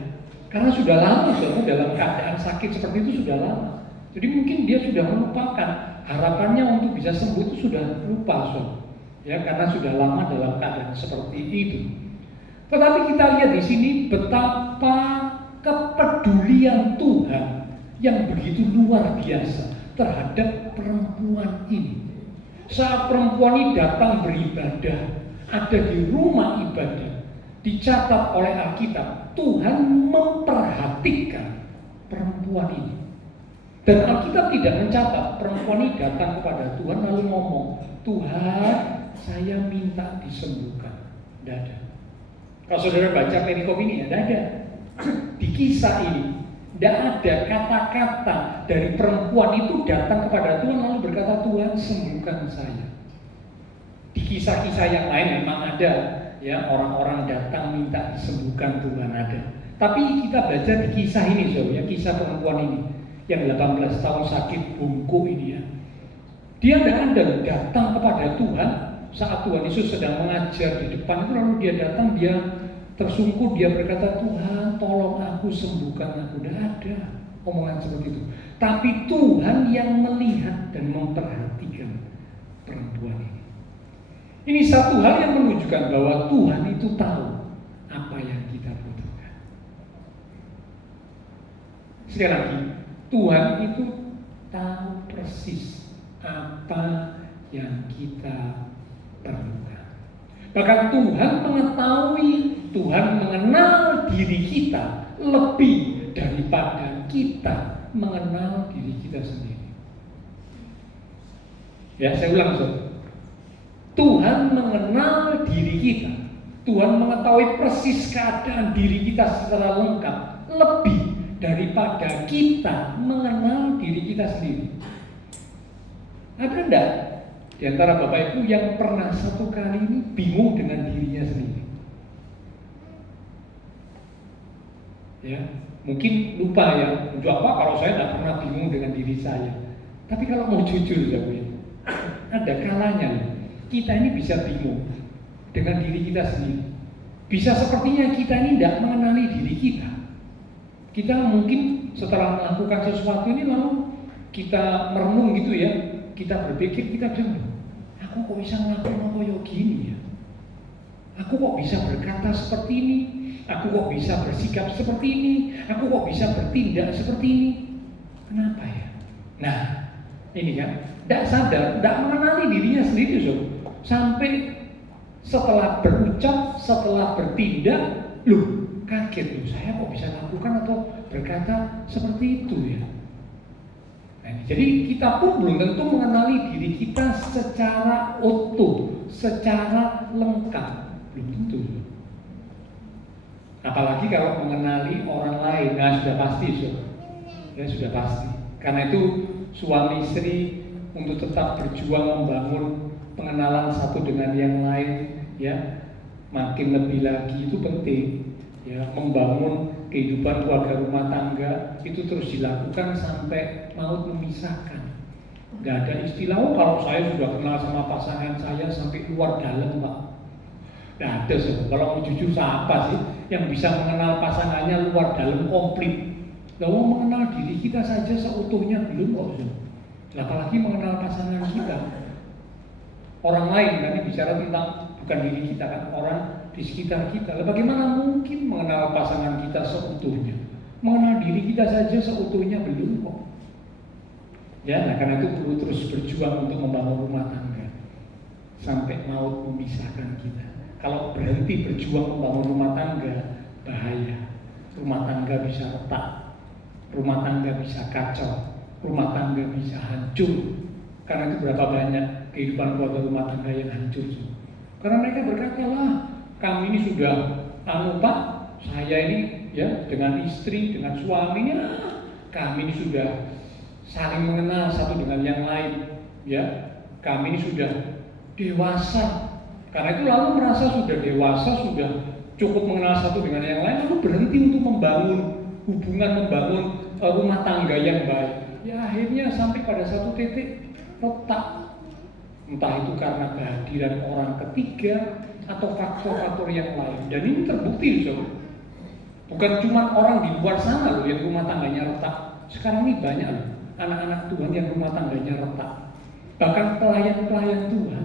karena sudah lama dalam keadaan sakit seperti itu, sudah lama. Jadi mungkin dia sudah melupakan harapannya untuk bisa sembuh, itu sudah lupa, ya, karena sudah lama dalam keadaan seperti itu. Tetapi kita lihat di sini betapa kepedulian Tuhan yang begitu luar biasa terhadap perempuan ini. Saat perempuan ini datang beribadah, ada di rumah ibadah, dicatat oleh Alkitab, Tuhan memperhatikan perempuan ini. Dan Alkitab tidak mencatat perempuan ini datang kepada Tuhan lalu ngomong, Tuhan, saya minta disembuhkan. Tidak ada. Kalau saudara baca perikop ini, tidak ada. Di kisah ini, tidak ada kata-kata dari perempuan itu datang kepada Tuhan lalu berkata, Tuhan sembuhkan saya. Di kisah-kisah yang lain memang ada, ya, orang-orang datang minta disembuhkan Tuhan, ada. Tapi kita baca di kisah ini, ya, kisah perempuan ini yang 18 tahun sakit bungkuk ini, ya. Dia tidak ada datang kepada Tuhan saat Tuhan Yesus sedang mengajar di depan itu, lalu dia datang, dia tersungkur, dia berkata, Tuhan tolong aku, sembuhkan aku. Tidak ada omongan seperti itu. Tapi Tuhan yang melihat dan memperhatikan perempuan ini. Ini satu hal yang menunjukkan bahwa Tuhan itu tahu apa yang kita butuhkan. Sekali lagi, Tuhan itu tahu persis apa yang kita perlukan. Bahkan Tuhan mengetahui, Tuhan mengenal diri kita lebih daripada kita mengenal diri kita sendiri. Ya, saya ulang, saudara. Tuhan mengenal diri kita. Tuhan mengetahui persis keadaan diri kita secara lengkap lebih daripada kita mengenal diri kita sendiri. Ada enggak di antara Bapak Ibu yang pernah satu kali ini bingung dengan dirinya sendiri? Ya, mungkin lupa ya, untuk apa kalau saya tidak pernah bingung dengan diri saya. Tapi kalau mau jujur, ada kalanya kita ini bisa bingung dengan diri kita sendiri. Bisa sepertinya kita ini tidak mengenali diri kita. Kita mungkin setelah melakukan sesuatu ini lalu kita merenung gitu ya, kita berpikir, kita bilang, aku kok bisa ngelakuin kayak gini ya? Aku kok bisa berkata seperti ini? Aku kok bisa bersikap seperti ini? Aku kok bisa bertindak seperti ini? Kenapa ya? Nah, ini kan, tidak sadar, tidak mengenali dirinya sendiri, sampai setelah berucap, setelah bertindak, loh, kaget loh, saya kok bisa lakukan atau berkata seperti itu ya? Nah, jadi kita pun belum tentu mengenali diri kita secara utuh, secara lengkap, belum tentu. Apalagi kalau mengenali orang lain, nah sudah pasti, ya sudah pasti. Karena itu suami istri untuk tetap berjuang membangun pengenalan satu dengan yang lain, ya, makin lebih lagi itu penting, ya, membangun kehidupan keluarga rumah tangga itu terus dilakukan sampai maut memisahkan. Gak ada istilah, oh kalau saya sudah kenal sama pasangan saya sampai luar dalam, Pak. Gak ada, kalau mau jujur siapa sih yang bisa mengenal pasangannya luar dalam komplit? Kalau mengenal diri kita saja seutuhnya belum kok, apalagi mengenal pasangan kita. Orang lain kan bicara tentang bukan diri kita kan, orang di sekitar kita. Bagaimana mungkin mengenal pasangan kita seutuhnya? Mengenal diri kita saja seutuhnya belum kok. Ya, nah karena itu perlu terus berjuang untuk membangun rumah tangga sampai maut memisahkan kita. Kalau berhenti berjuang membangun rumah tangga, bahaya. Rumah tangga bisa retak, rumah tangga bisa kacau, rumah tangga bisa hancur. Karena itu berapa banyak kehidupan keluarga rumah tangga yang hancur. Karena mereka berkata, lah kami ini sudah Pak, saya ini ya dengan istri, dengan suaminya, kami ini sudah saling mengenal satu dengan yang lain, ya. Kami ini sudah dewasa. Karena itu lalu merasa sudah dewasa, sudah cukup mengenal satu dengan yang lain, lalu berhenti untuk membangun hubungan, membangun rumah tangga yang baik. Ya akhirnya sampai pada satu titik retak. Entah itu karena kehadiran orang ketiga atau faktor-faktor yang lain. Dan ini terbukti, bukan cuma orang di luar sana loh yang rumah tangganya retak. Sekarang ini banyak loh anak-anak Tuhan yang rumah tangganya retak. Bahkan pelayan-pelayan Tuhan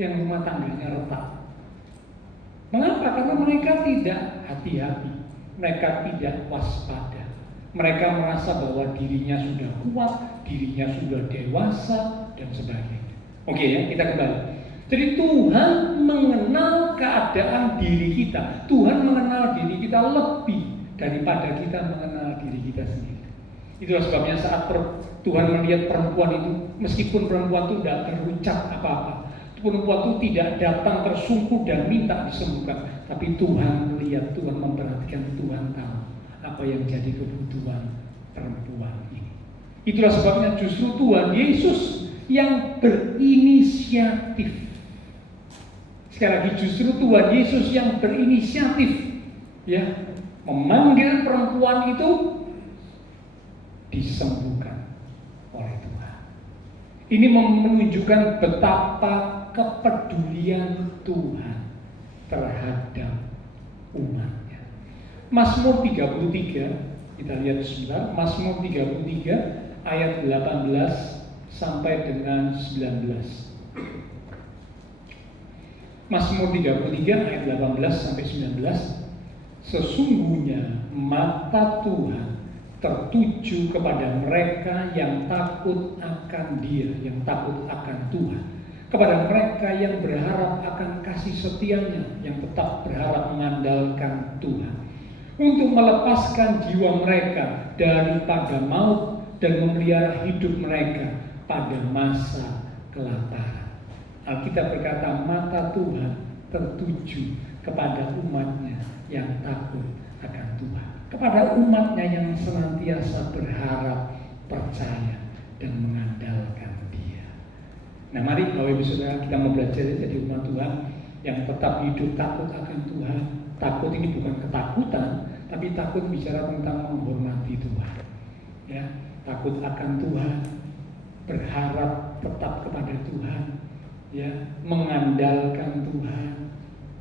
yang rumah tangganya retak. Mengapa? Karena mereka tidak hati-hati, mereka tidak waspada. Mereka merasa bahwa dirinya sudah kuat, dirinya sudah dewasa, dan sebagainya. Oke ya, kita kembali. Jadi Tuhan mengenal keadaan diri kita. Tuhan mengenal diri kita lebih daripada kita mengenal diri kita sendiri. Itulah sebabnya saat Tuhan melihat perempuan itu, meskipun perempuan itu tidak berucap apa-apa, perempuan itu tidak datang tersungkur dan minta disembuhkan, tapi Tuhan melihat, Tuhan memperhatikan, Tuhan tahu apa yang jadi kebutuhan perempuan ini. Itulah sebabnya justru Tuhan Yesus yang berinisiatif. Sekali lagi, justru Tuhan Yesus yang berinisiatif, ya, memanggil perempuan itu disembuhkan oleh Tuhan. Ini menunjukkan betapa kepedulian Tuhan terhadap umatnya. Mazmur 33, kita lihat sebentar. Mazmur 33 ayat 18 sampai dengan 19. Mazmur 33 ayat 18 sampai 19. Sesungguhnya mata Tuhan tertuju kepada mereka yang takut akan Dia, yang takut akan Tuhan, kepada mereka yang berharap akan kasih setianya, yang tetap berharap mengandalkan Tuhan, untuk melepaskan jiwa mereka daripada maut dan memelihara hidup mereka pada masa kelaparan. Alkitab berkata, mata Tuhan tertuju kepada umatnya yang takut akan Tuhan, kepada umatnya yang senantiasa berharap, percaya, dan mengandalkan Dia. Nah, mari Bapak Ibu Saudara, kita mau belajar jadi umat Tuhan yang tetap hidup takut akan Tuhan. Takut ini bukan ketakutan, tapi takut bicara tentang menghormati Tuhan. Ya, takut akan Tuhan, berharap tetap kepada Tuhan, ya, mengandalkan Tuhan.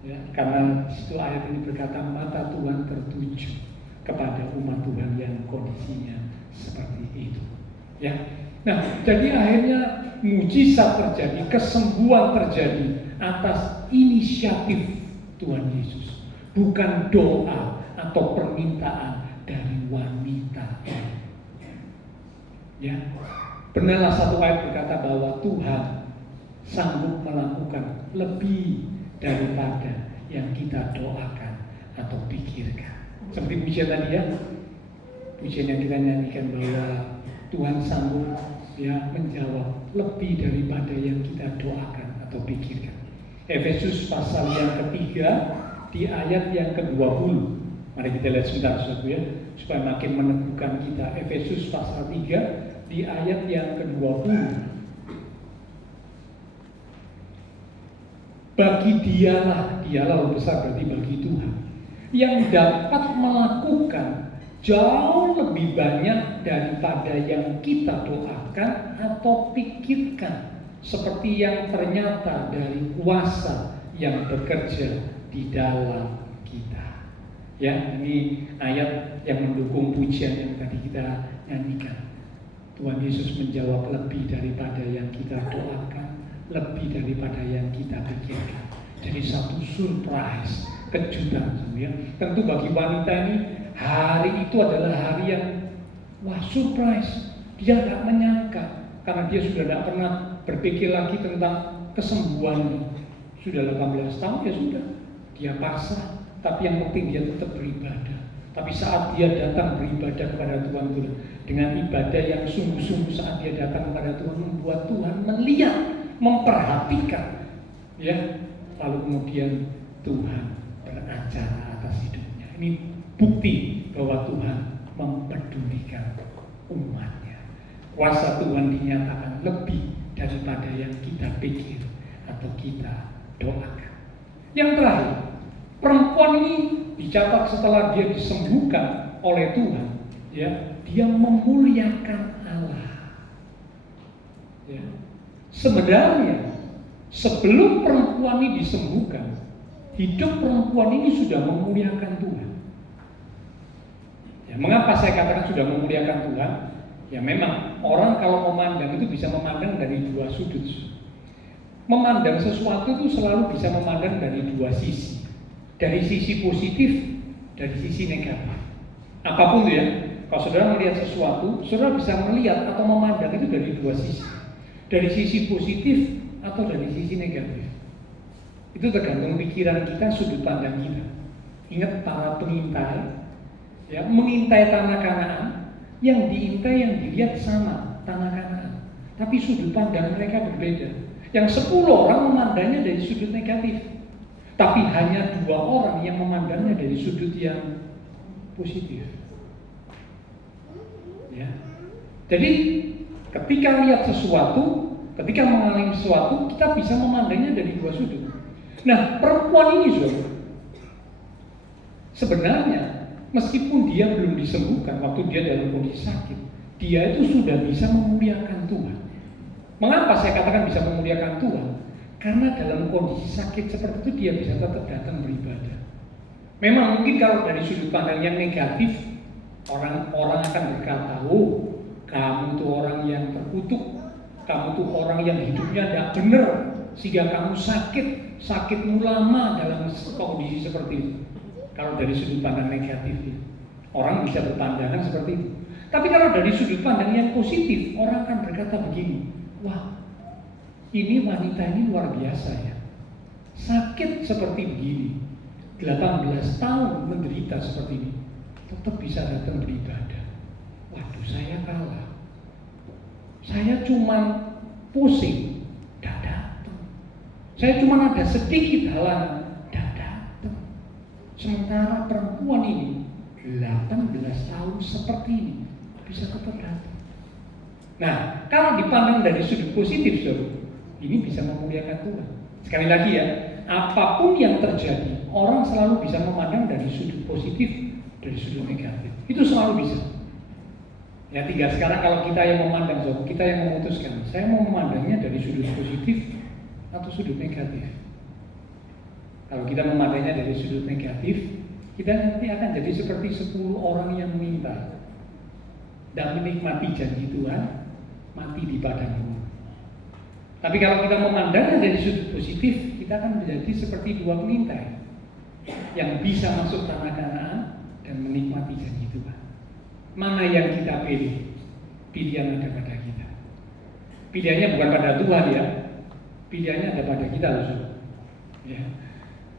Ya, karena situ ayat ini berkata mata Tuhan tertuju kepada umat Tuhan yang kondisinya seperti itu. Ya, nah jadi akhirnya mujizat terjadi, kesembuhan terjadi atas inisiatif Tuhan Yesus, bukan doa atau permintaan dari wanita. Ya, benarlah satu ayat berkata bahwa Tuhan sanggup melakukan lebih daripada yang kita doakan atau pikirkan. Seperti pujian tadi ya, pujian yang kita nyanyikan bahwa Tuhan sanggup ya menjawab lebih daripada yang kita doakan atau pikirkan. Efesus pasal yang ketiga di ayat yang ke-20. Mari kita lihat sebentar saudara ya, supaya makin meneguhkan kita. Efesus pasal 3 di ayat yang ke-20. Bagi dialah besar berarti bagi Tuhan, yang dapat melakukan jauh lebih banyak daripada yang kita doakan atau pikirkan, seperti yang ternyata dari kuasa yang bekerja di dalam kita. Ya, ini ayat yang mendukung pujian yang tadi kita nyanyikan. Tuhan Yesus menjawab lebih daripada yang kita doakan, lebih daripada yang kita pikirkan. Jadi satu surprise, kejutan ya. Tentu bagi wanita ini hari itu adalah hari yang surprise. Dia tidak menyangka, karena dia sudah tidak pernah berpikir lagi tentang kesembuhannya. Sudah 18 tahun ya sudah, dia pasrah. Tapi yang penting dia tetap beribadah. Tapi saat dia datang beribadah kepada Tuhan dengan ibadah yang sungguh-sungguh, saat dia datang kepada Tuhan, membuat Tuhan melihat, memperhatikan, ya, lalu kemudian Tuhan beracara atas hidupnya. Ini bukti bahwa Tuhan mempedulikan umatnya. Kuasa Tuhan dinyatakan lebih daripada yang kita pikir atau kita doakan. Yang terakhir, perempuan ini dicatat setelah dia disembuhkan oleh Tuhan, ya, dia memuliakan Allah. Ya. Sebenarnya sebelum perempuan ini disembuhkan, hidup perempuan ini sudah memuliakan Tuhan. Ya, mengapa saya katakan sudah memuliakan Tuhan? Ya memang orang kalau memandang itu bisa memandang dari dua sudut. Memandang sesuatu itu selalu bisa memandang dari dua sisi. Dari sisi positif, dari sisi negatif. Apapun itu ya, kalau saudara melihat sesuatu, saudara bisa melihat atau memandang itu dari dua sisi. Dari sisi positif atau dari sisi negatif. Itu tergantung pikiran kita, sudut pandang kita. Ingat para pengintai, ya, mengintai tanah Kanaan, yang diintai, yang dilihat sama tanah Kanaan, tapi sudut pandang mereka berbeda. Yang 10 orang memandangnya dari sudut negatif, tapi hanya 2 orang yang memandangnya dari sudut yang positif. Ya. Jadi ketika lihat sesuatu, ketika mengalami sesuatu, kita bisa memandangnya dari 2 sudut. Nah, perempuan ini sebenarnya meskipun dia belum disembuhkan waktu dia dalam kondisi sakit, dia itu sudah bisa memuliakan Tuhan. Mengapa saya katakan bisa memuliakan Tuhan? Karena dalam kondisi sakit seperti itu dia bisa tetap datang beribadah. Memang mungkin kalau dari sudut pandang yang negatif, orang-orang akan berkata, oh kamu tuh orang yang terkutuk, kamu tuh orang yang hidupnya tidak benar, sehingga kamu sakitmu lama dalam kondisi seperti itu. Kalau dari sudut pandang negatif, orang bisa berpandangan seperti itu. Tapi kalau dari sudut pandang yang positif, orang akan berkata begini, wah ini wanita ini luar biasa ya, sakit seperti begini, 18 tahun menderita seperti ini, tetap bisa datang beribadah. Waduh, saya kalah. Saya cuma pusing, tidak datang. Saya cuma ada sedikit halangan, tidak datang. Sementara perempuan ini 18 tahun seperti ini bisa tetap datang. Nah, kalau dipandang dari sudut positif, ini bisa memuliakan Tuhan. Sekali lagi ya, apapun yang terjadi, orang selalu bisa memandang dari sudut positif, dari sudut negatif. Itu selalu bisa. Ya, tinggal sekarang kalau kita yang memandang, kita yang memutuskan, saya mau memandangnya dari sudut positif atau sudut negatif. Kalau kita memandangnya dari sudut negatif, kita nanti akan jadi seperti 10 orang yang minta dan menikmati janji Tuhan, mati di padang gurun. Tapi kalau kita memandangnya dari sudut positif, kita akan menjadi seperti 2 pengintai yang bisa masuk tanah Kanaan dan menikmati janji Tuhan. Mana yang kita pilih? Pilihan ada pada kita. Pilihannya bukan pada Tuhan ya, pilihannya ada pada kita loh. Ya.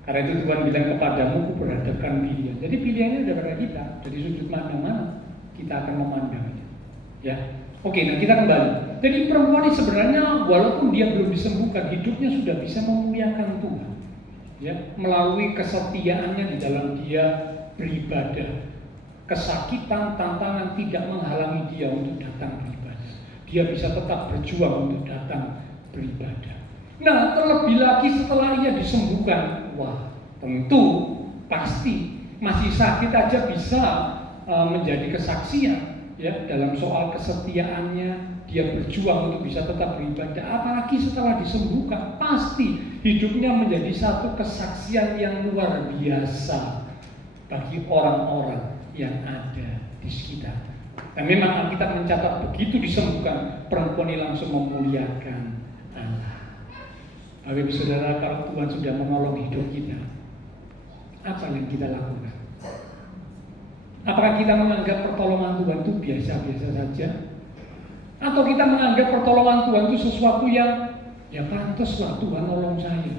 Karena itu Tuhan bilang kepadamu, kuperhadapkan pilihan. Jadi pilihannya ada pada kita. Dari sudut mana kita akan memandangnya. Ya. Oke, nah kita kembali. Jadi perempuan ini sebenarnya walaupun dia belum disembuhkan, hidupnya sudah bisa memuliakan Tuhan. Ya, melalui kesetiaannya di dalam dia beribadah. Kesakitan, tantangan tidak menghalangi dia untuk datang beribadah. Dia bisa tetap berjuang untuk datang beribadah. Nah, terlebih lagi setelah ia disembuhkan, wah, tentu pasti masih sakit aja bisa menjadi kesaksian ya dalam soal kesetiaannya, dia berjuang untuk bisa tetap beribadah. Apalagi setelah disembuhkan, pasti hidupnya menjadi satu kesaksian yang luar biasa bagi orang-orang yang ada di sekitar. Dan memang Alkitab mencatat begitu disembuhkan, perempuan ini langsung memuliakan Allah. Bapak Saudara, kalau Tuhan sudah menolong hidup kita, apa yang kita lakukan? Apakah kita menganggap pertolongan Tuhan itu biasa-biasa saja? Atau kita menganggap pertolongan Tuhan itu sesuatu yang ya pantas lah Tuhan nolong saya.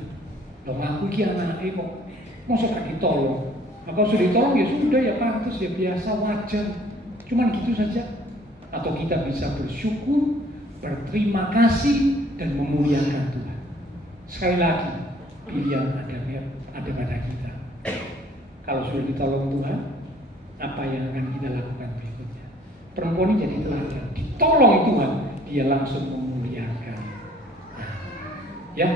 Loh aku ki anake kok mosok gak ditolong. Kalau sudah ditolong ya sudah ya pantas ya biasa wajar. Cuman gitu saja. Atau kita bisa bersyukur, berterima kasih dan memuliakan Tuhan. Sekali lagi, pilihan ada pada kita. Kalau sudah ditolong Tuhan, apa yang akan kita lakukan berikutnya? Perempuan ini jadi teladan, ditolong Tuhan, dia langsung memuliakan. Ya,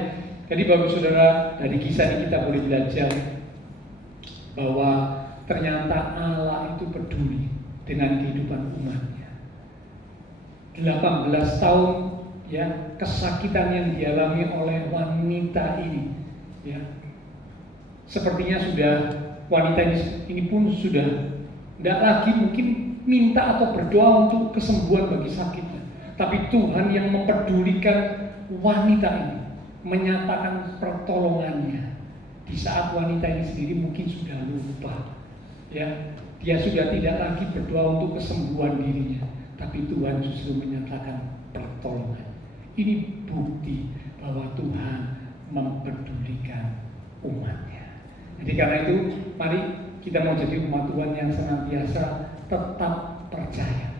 jadi Bapak Saudara, dari kisah ini kita boleh belajar bahwa ternyata Allah itu peduli dengan kehidupan umatnya. 18 tahun ya kesakitan yang dialami oleh wanita ini ya, sepertinya sudah wanita ini pun sudah tidak lagi mungkin minta atau berdoa untuk kesembuhan bagi sakitnya, tapi Tuhan yang mempedulikan wanita ini, menyatakan pertolongannya di saat wanita ini sendiri mungkin sudah lupa ya, dia sudah tidak lagi berdoa untuk kesembuhan dirinya, tapi Tuhan justru menyatakan pertolongan. Ini bukti bahwa Tuhan mempedulikan umatnya. Jadi karena itu mari kita mau jadi umat Tuhan yang senantiasa tetap percaya,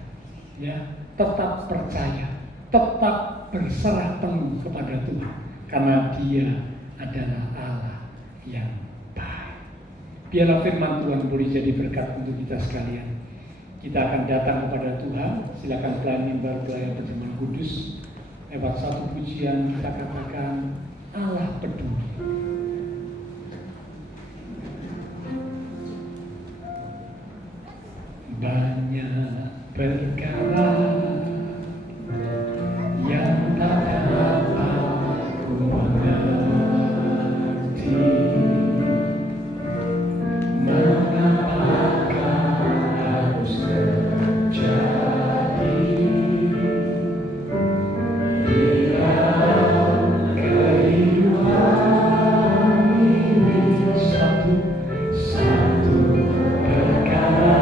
ya, tetap percaya, tetap berserah penuh kepada Tuhan. karena Dia adalah Allah yang baik. Biarlah firman Tuhan boleh jadi berkat untuk kita sekalian. Kita akan datang kepada Tuhan. Silakan pelayan mimbar, pelayan perjamuan kudus. Lewat satu pujian kita katakan Allah peduli. Banyak perkara yang tak dapat ku mengerti, mengapakah harus terjadi, bila kehidupan ini satu perkara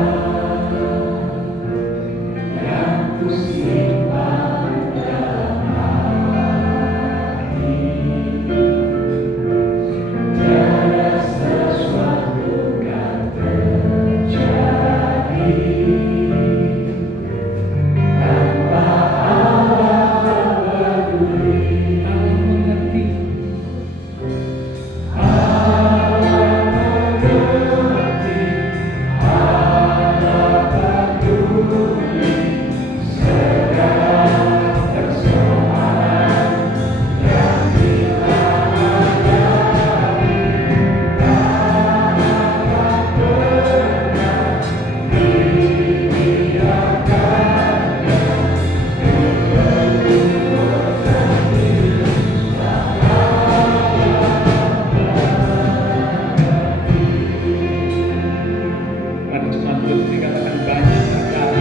yang ku simpan dalam hati. Tiada sesuatu kan terjadi tanpa Allah peduli. Allah mengerti. Allah mengerti. Allah peduli segala persoalan yang kita hadapi. Tak pernah dibiarkannya berdua sendiri. Mari cuma terus dikatakan banyak perkara.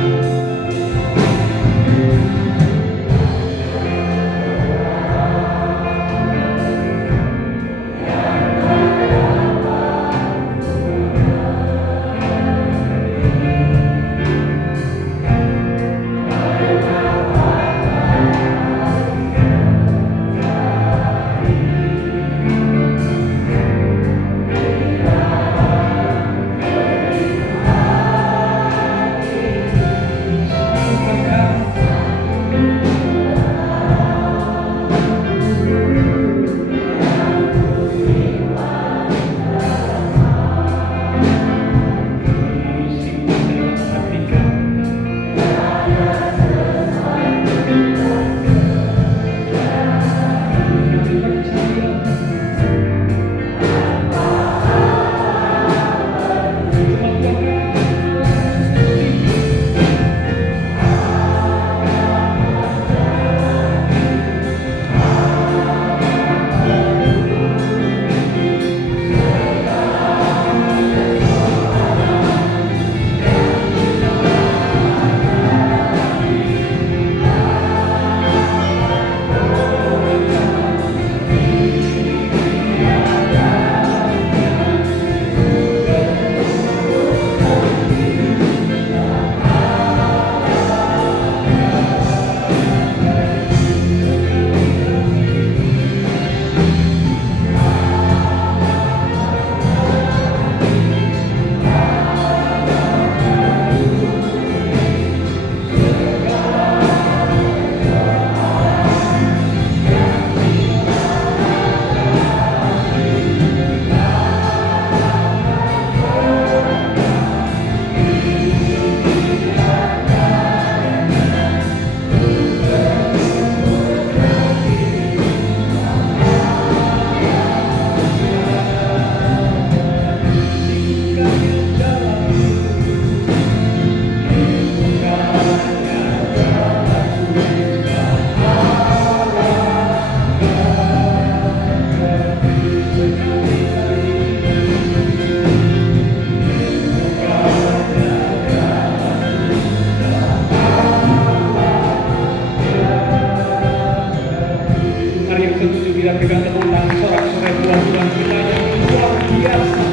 Kita pegang tepuk tangan sorak-sorai buat Tuhan kita yang luar biasa.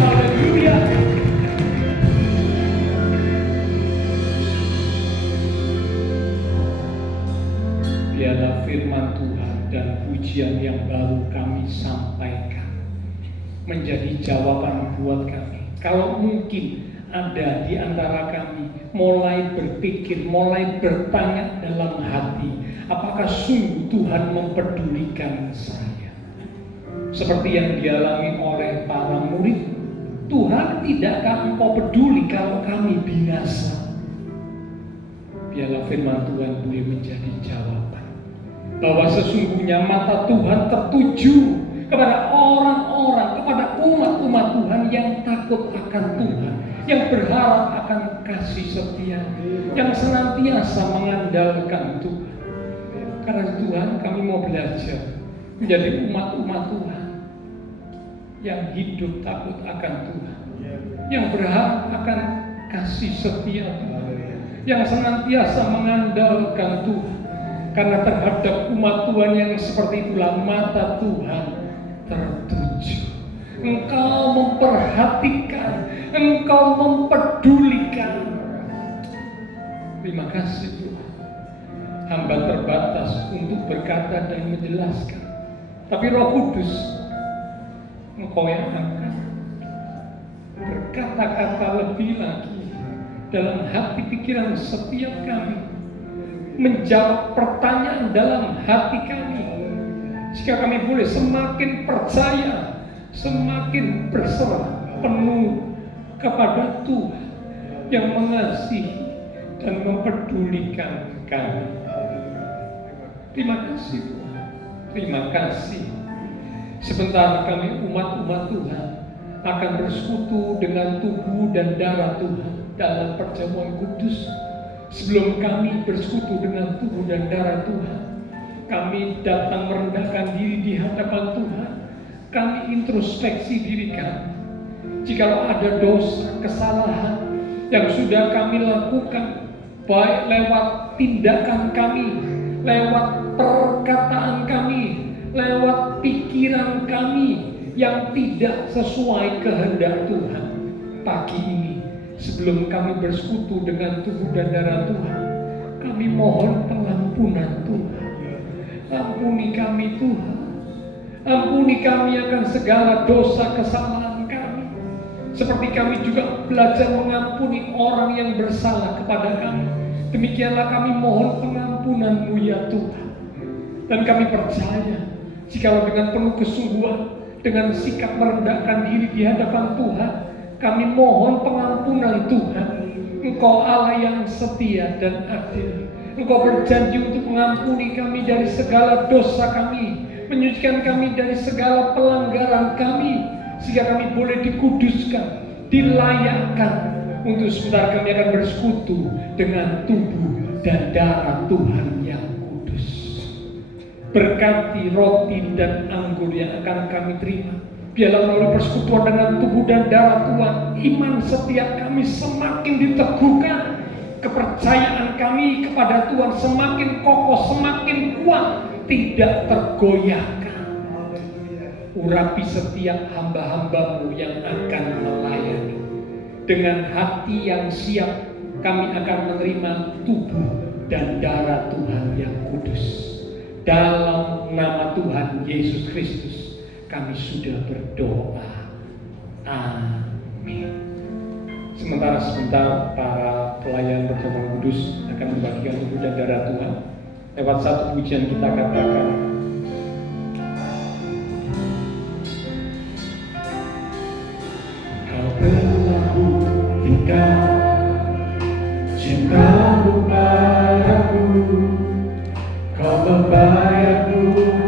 Haleluya. Biarlah firman Tuhan dan pujian yang baru kami sampaikan menjadi jawaban buat kami. Kalau mungkin ada di antara kami mulai berpikir, mulai bertanya dalam hati, apakah sungguh Tuhan mempedulikan saya? Seperti yang dialami oleh para murid, Tuhan, tidakkah Engkau peduli kalau kami binasa? Biarlah firman Tuhan boleh menjadi jawaban, bahwa sesungguhnya mata Tuhan tertuju kepada orang-orang, kepada umat-umat Tuhan yang takut akan Tuhan, yang berharap akan kasih setia, yang senantiasa mengandalkan Tuhan. Karena Tuhan, kami mau belajar menjadi umat-umat Tuhan yang hidup takut akan Tuhan, yang berharap akan kasih setia Tuhan, yang senantiasa mengandalkan Tuhan. Karena terhadap umat Tuhan yang seperti itulah mata Tuhan tertuju. Engkau memperhatikan, Engkau mempedulikan. Terima kasih Tuhan. Hamba terbatas untuk berkata dan menjelaskan, tapi Roh Kudus, Engkau yang akan berkata-kata lebih lagi dalam hati pikiran setiap kami, menjawab pertanyaan dalam hati kami, jika kami boleh semakin percaya, semakin berserah penuh kepada Tuhan yang mengasihi dan mempedulikan kami. Terima kasih Tuhan, terima kasih. Sebentar kami umat-umat Tuhan akan bersekutu dengan tubuh dan darah Tuhan dalam perjamuan kudus. Sebelum kami bersekutu dengan tubuh dan darah Tuhan, kami datang merendahkan diri di hadapan Tuhan. Kami introspeksi diri kami. Jikalau ada dosa, kesalahan yang sudah kami lakukan, baik lewat tindakan kami, lewat perkataan kami, lewat pikiran kami yang tidak sesuai kehendak Tuhan, pagi ini sebelum kami bersekutu dengan tubuh dan darah Tuhan, kami mohon pengampunan Tuhan. Ampuni kami Tuhan, ampuni kami akan segala dosa kesalahan kami, seperti kami juga belajar mengampuni orang yang bersalah kepada kami. Demikianlah kami mohon pengampunan-Mu ya Tuhan. Dan kami percaya, jikalau dengan penuh kesungguhan, dengan sikap merendahkan diri di hadapan Tuhan, kami mohon pengampunan Tuhan. Engkau Allah yang setia dan adil. Engkau berjanji untuk mengampuni kami dari segala dosa kami, menyucikan kami dari segala pelanggaran kami, sehingga kami boleh dikuduskan, dilayakkan untuk sebentar kami akan bersekutu dengan tubuh dan darah Tuhan yang kudus. Berkati roti dan anggur yang akan kami terima. Biarlah melalui persekutuan dengan tubuh dan darah Tuhan, iman setiap kami semakin diteguhkan, kepercayaan kami kepada Tuhan semakin kokoh, semakin kuat, tidak tergoyahkan. Urapi setiap hamba-hamba-Mu yang akan melayani. Dengan hati yang siap, kami akan menerima tubuh dan darah Tuhan yang kudus. Dalam nama Tuhan Yesus Kristus kami sudah berdoa. Amin. Sebentar para pelayan perjamuan kudus akan membagikan tubuh dan darah Tuhan. Lewat satu pujian kita katakan, Kau telah buktikan cinta-Mu padaku, Kau membayarku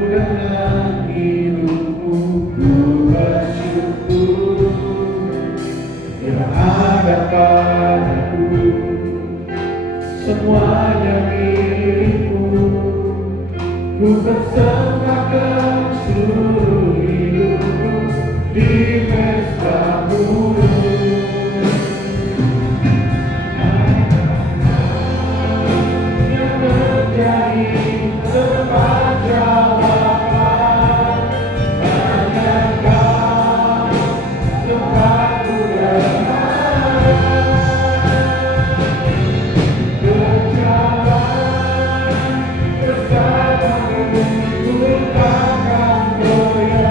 dengan hidupmu. Ku bersyukur yang ada padaku, semuanya milikmu. Ku persembahkan seluruh hidupku di pesta-Mu. Yang menjadi tempat jawaban, hanya Kau tempatku berada. Berjalan bersama-Mu, ku takkan goyah.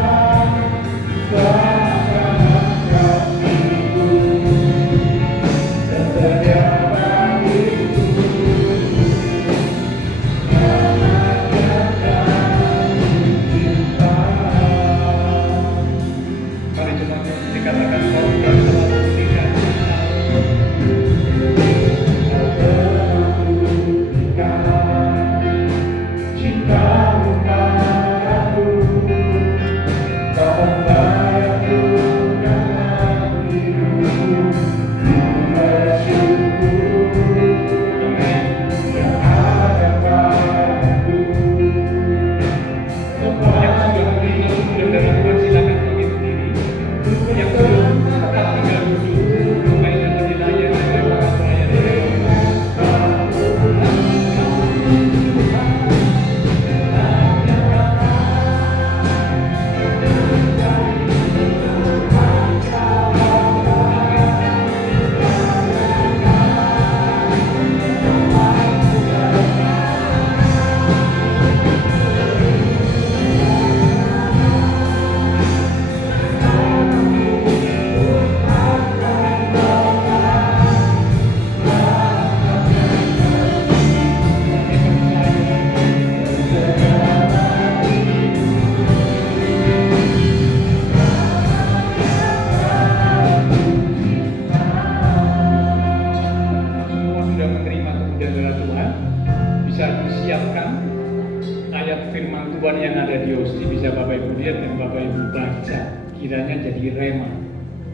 Tuhan yang ada di Hosti bisa Bapak Ibu lihat dan Bapak Ibu baca, kiranya jadi rema.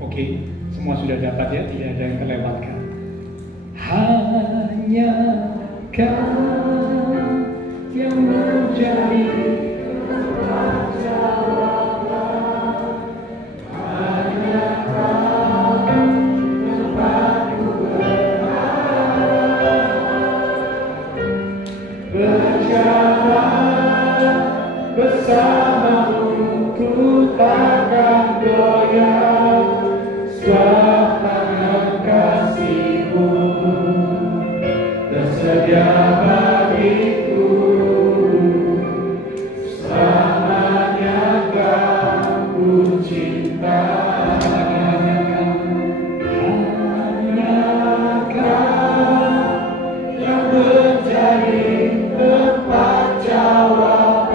Oke, semua sudah dapat ya, tidak ada yang terlewatkan. Hanya Kau yang menjadi jawaban, hanya Kau tempatku berjalan. Bersamamu ku takkan goyah, sebab tangan kasih-Mu tersedia bagiku. Selamanya Kau ku cinta, hanya Kau yang menjadi tempat jawaban.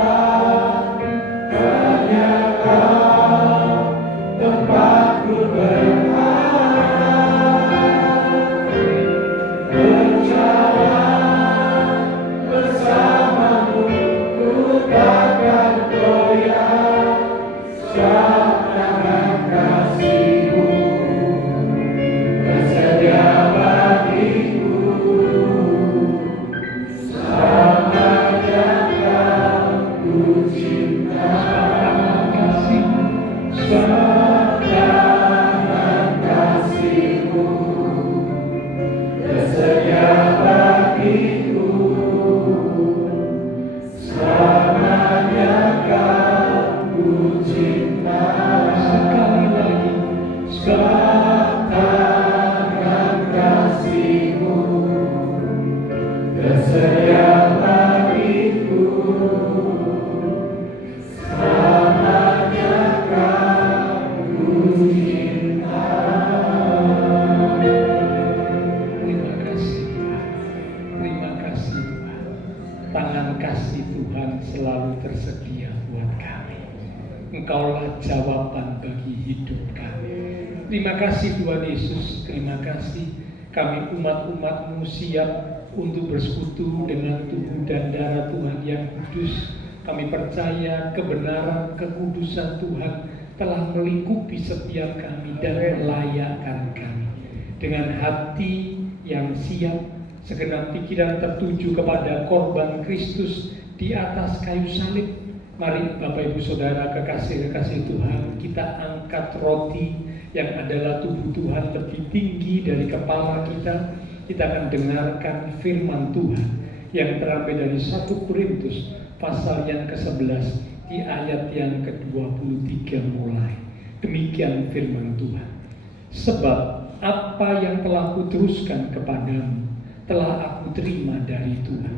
Engkaulah jawaban bagi hidup kami. Terima kasih Tuhan Yesus, terima kasih kami umat-umat-Mu siap untuk bersekutu dengan tubuh dan darah Tuhan yang kudus. Kami percaya kebenaran, kekudusan Tuhan telah melingkupi setiap kami dan melayakkan kami. Dengan hati yang siap, segenap pikiran tertuju kepada korban Kristus di atas kayu salib. Mari Bapak Ibu Saudara kekasih-kekasih Tuhan, kita angkat roti yang adalah tubuh Tuhan lebih tinggi dari kepala kita. Kita akan dengarkan firman Tuhan yang terambil dari 1 Korintus pasal yang ke-11 di ayat yang ke-23 mulai. Demikian firman Tuhan. Sebab apa yang telah kuteruskan kepadamu telah aku terima dari Tuhan,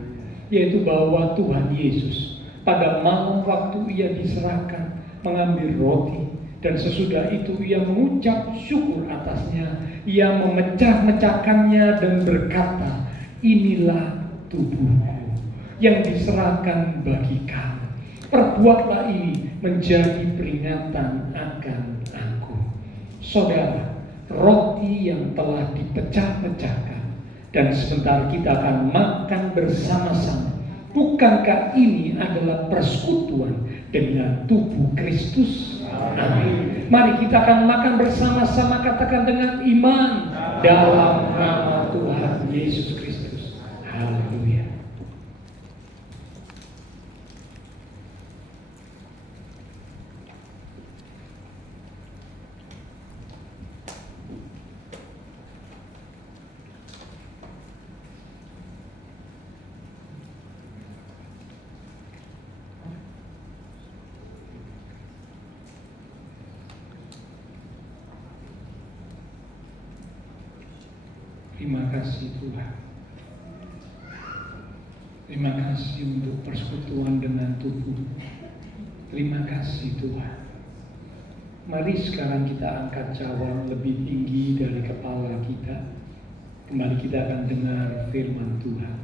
yaitu bahwa Tuhan Yesus pada malam waktu Ia diserahkan mengambil roti, dan sesudah itu Ia mengucap syukur atasnya. Ia memecah-mecahkannya dan berkata, inilah tubuhku yang diserahkan bagi kamu. Perbuatlah ini menjadi peringatan akan aku. Saudara, roti yang telah dipecah-pecahkan, dan sebentar kita akan makan bersama-sama. Bukankah ini adalah persekutuan dengan tubuh Kristus? Amin. Mari kita akan makan bersama-sama, katakan dengan iman, dalam nama Tuhan Yesus Kristus. Haleluya. Terima kasih Tuhan. Terima kasih untuk persekutuan dengan tubuh. Terima kasih Tuhan. Mari sekarang kita angkat cawan lebih tinggi dari kepala kita. Kembali kita akan dengar firman Tuhan.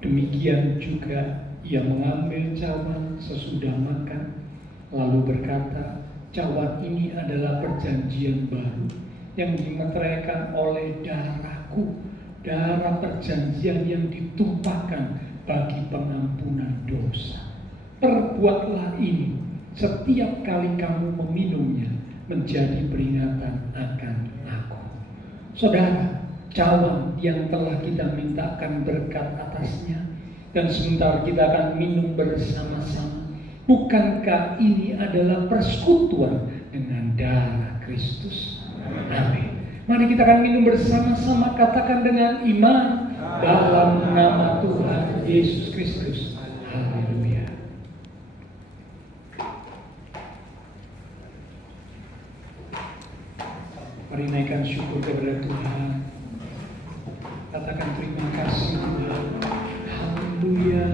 Demikian juga ia mengambil cawan sesudah makan, lalu berkata, cawan ini adalah perjanjian baru yang dimeteraikan oleh darahku, darah perjanjian yang ditumpahkan bagi pengampunan dosa. Perbuatlah ini setiap kali kamu meminumnya menjadi peringatan akan aku. Saudara, cawan yang telah kita mintakan berkat atasnya, dan sebentar kita akan minum bersama-sama. Bukankah ini adalah persekutuan dengan darah Kristus? Amin. Mari kita akan minum bersama-sama, katakan dengan iman, dalam nama Tuhan Yesus Kristus. Haleluya. Mari naikkan syukur kepada Tuhan. Katakan terima kasih Tuhan. Haleluya.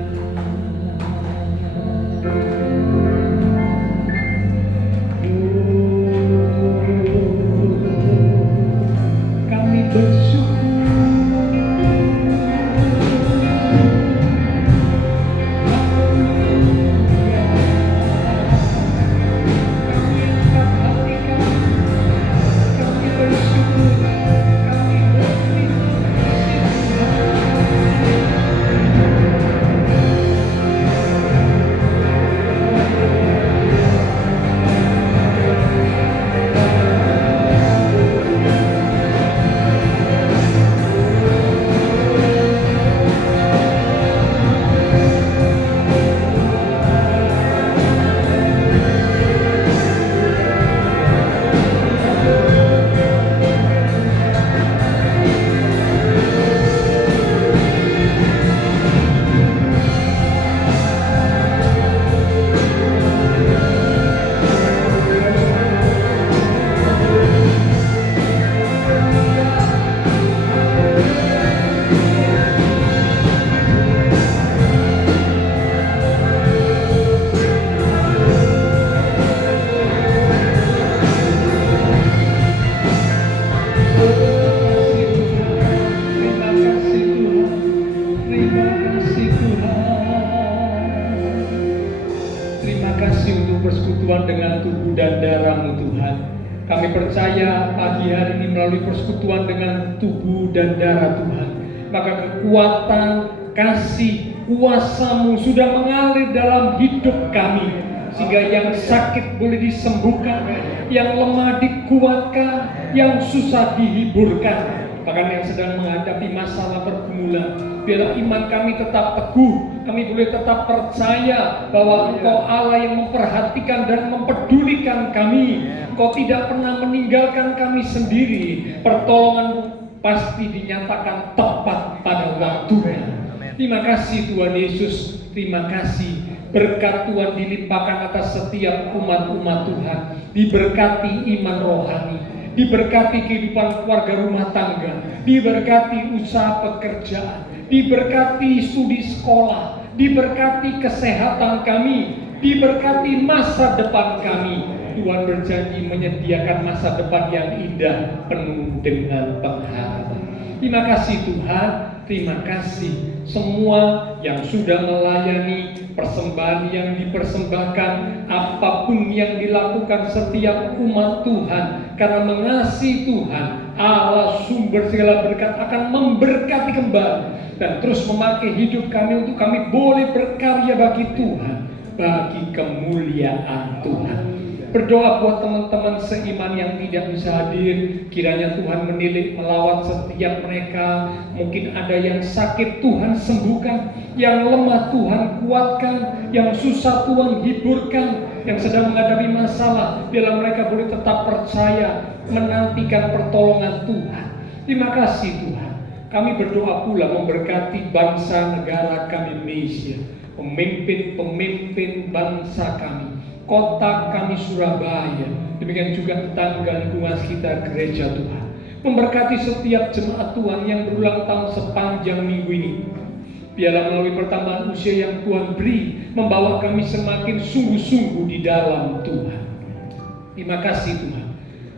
Persekutuan dengan tubuh dan darah-Mu Tuhan. Kami percaya pagi hari ini melalui persekutuan dengan tubuh dan darah Tuhan, maka kekuatan, kasih, kuasa-Mu sudah mengalir dalam hidup kami, sehingga yang sakit boleh disembuhkan, yang lemah dikuatkan, yang susah dihiburkan. Bahkan yang sedang menghadapi masalah pergumulan, biarlah iman kami tetap teguh. Kami boleh tetap percaya bahwa Engkau Allah yang memperhatikan dan mempedulikan kami. Engkau tidak pernah meninggalkan kami sendiri. Pertolongan pasti dinyatakan tepat pada waktunya. Terima kasih Tuhan Yesus. Terima kasih. Berkat Tuhan dilimpahkan atas setiap umat-umat Tuhan. Diberkati iman rohani, diberkati kehidupan keluarga rumah tangga, diberkati usaha pekerjaan, diberkati studi sekolah, diberkati kesehatan kami, diberkati masa depan kami. Tuhan berjanji menyediakan masa depan yang indah, penuh dengan pengharapan. Terima kasih Tuhan, terima kasih semua yang sudah melayani persembahan yang dipersembahkan, apapun yang dilakukan setiap umat Tuhan, karena mengasihi Tuhan, Allah sumber segala berkat akan memberkati kembali dan terus memakai hidup kami untuk kami boleh berkarya bagi Tuhan, bagi kemuliaan Tuhan. Berdoa buat teman-teman seiman yang tidak bisa hadir, kiranya Tuhan menilik melawat setiap mereka. Mungkin ada yang sakit, Tuhan sembuhkan, yang lemah Tuhan kuatkan, yang susah Tuhan hiburkan, yang sedang menghadapi masalah, biarlah mereka boleh tetap percaya, menantikan pertolongan Tuhan. Terima kasih Tuhan. Kami berdoa pula memberkati bangsa negara kami Indonesia, pemimpin-pemimpin bangsa kami, kota kami Surabaya, demikian juga tetangga lingkungan sekitar gereja Tuhan. Memberkati setiap jemaat Tuhan yang berulang tahun sepanjang minggu ini. Biarlah melalui pertambahan usia yang Tuhan beri, membawa kami semakin sungguh-sungguh di dalam Tuhan. Terima kasih Tuhan.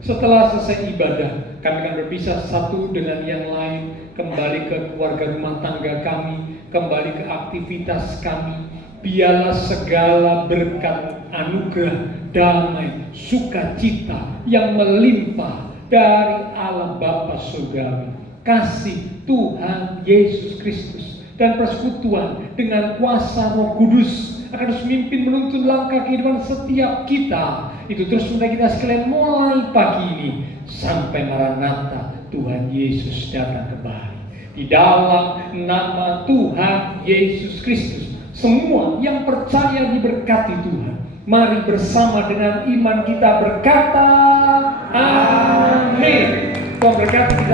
Setelah selesai ibadah, kami akan berpisah satu dengan yang lain, kembali ke keluarga rumah tangga kami, kembali ke aktivitas kami. Biarlah segala berkat, anugerah, damai, sukacita yang melimpah dari Allah Bapa Surgawi, kasih Tuhan Yesus Kristus, dan persekutuan dengan kuasa Roh Kudus akan terus memimpin menuntun langkah kehidupan setiap kita. Itu terus mulai kita sekalian mulai pagi ini sampai Maranatha Tuhan Yesus datang kembali. Di dalam nama Tuhan Yesus Kristus, semua yang percaya diberkati Tuhan. Mari bersama dengan iman kita berkata, amin. Tuhan berkati kita.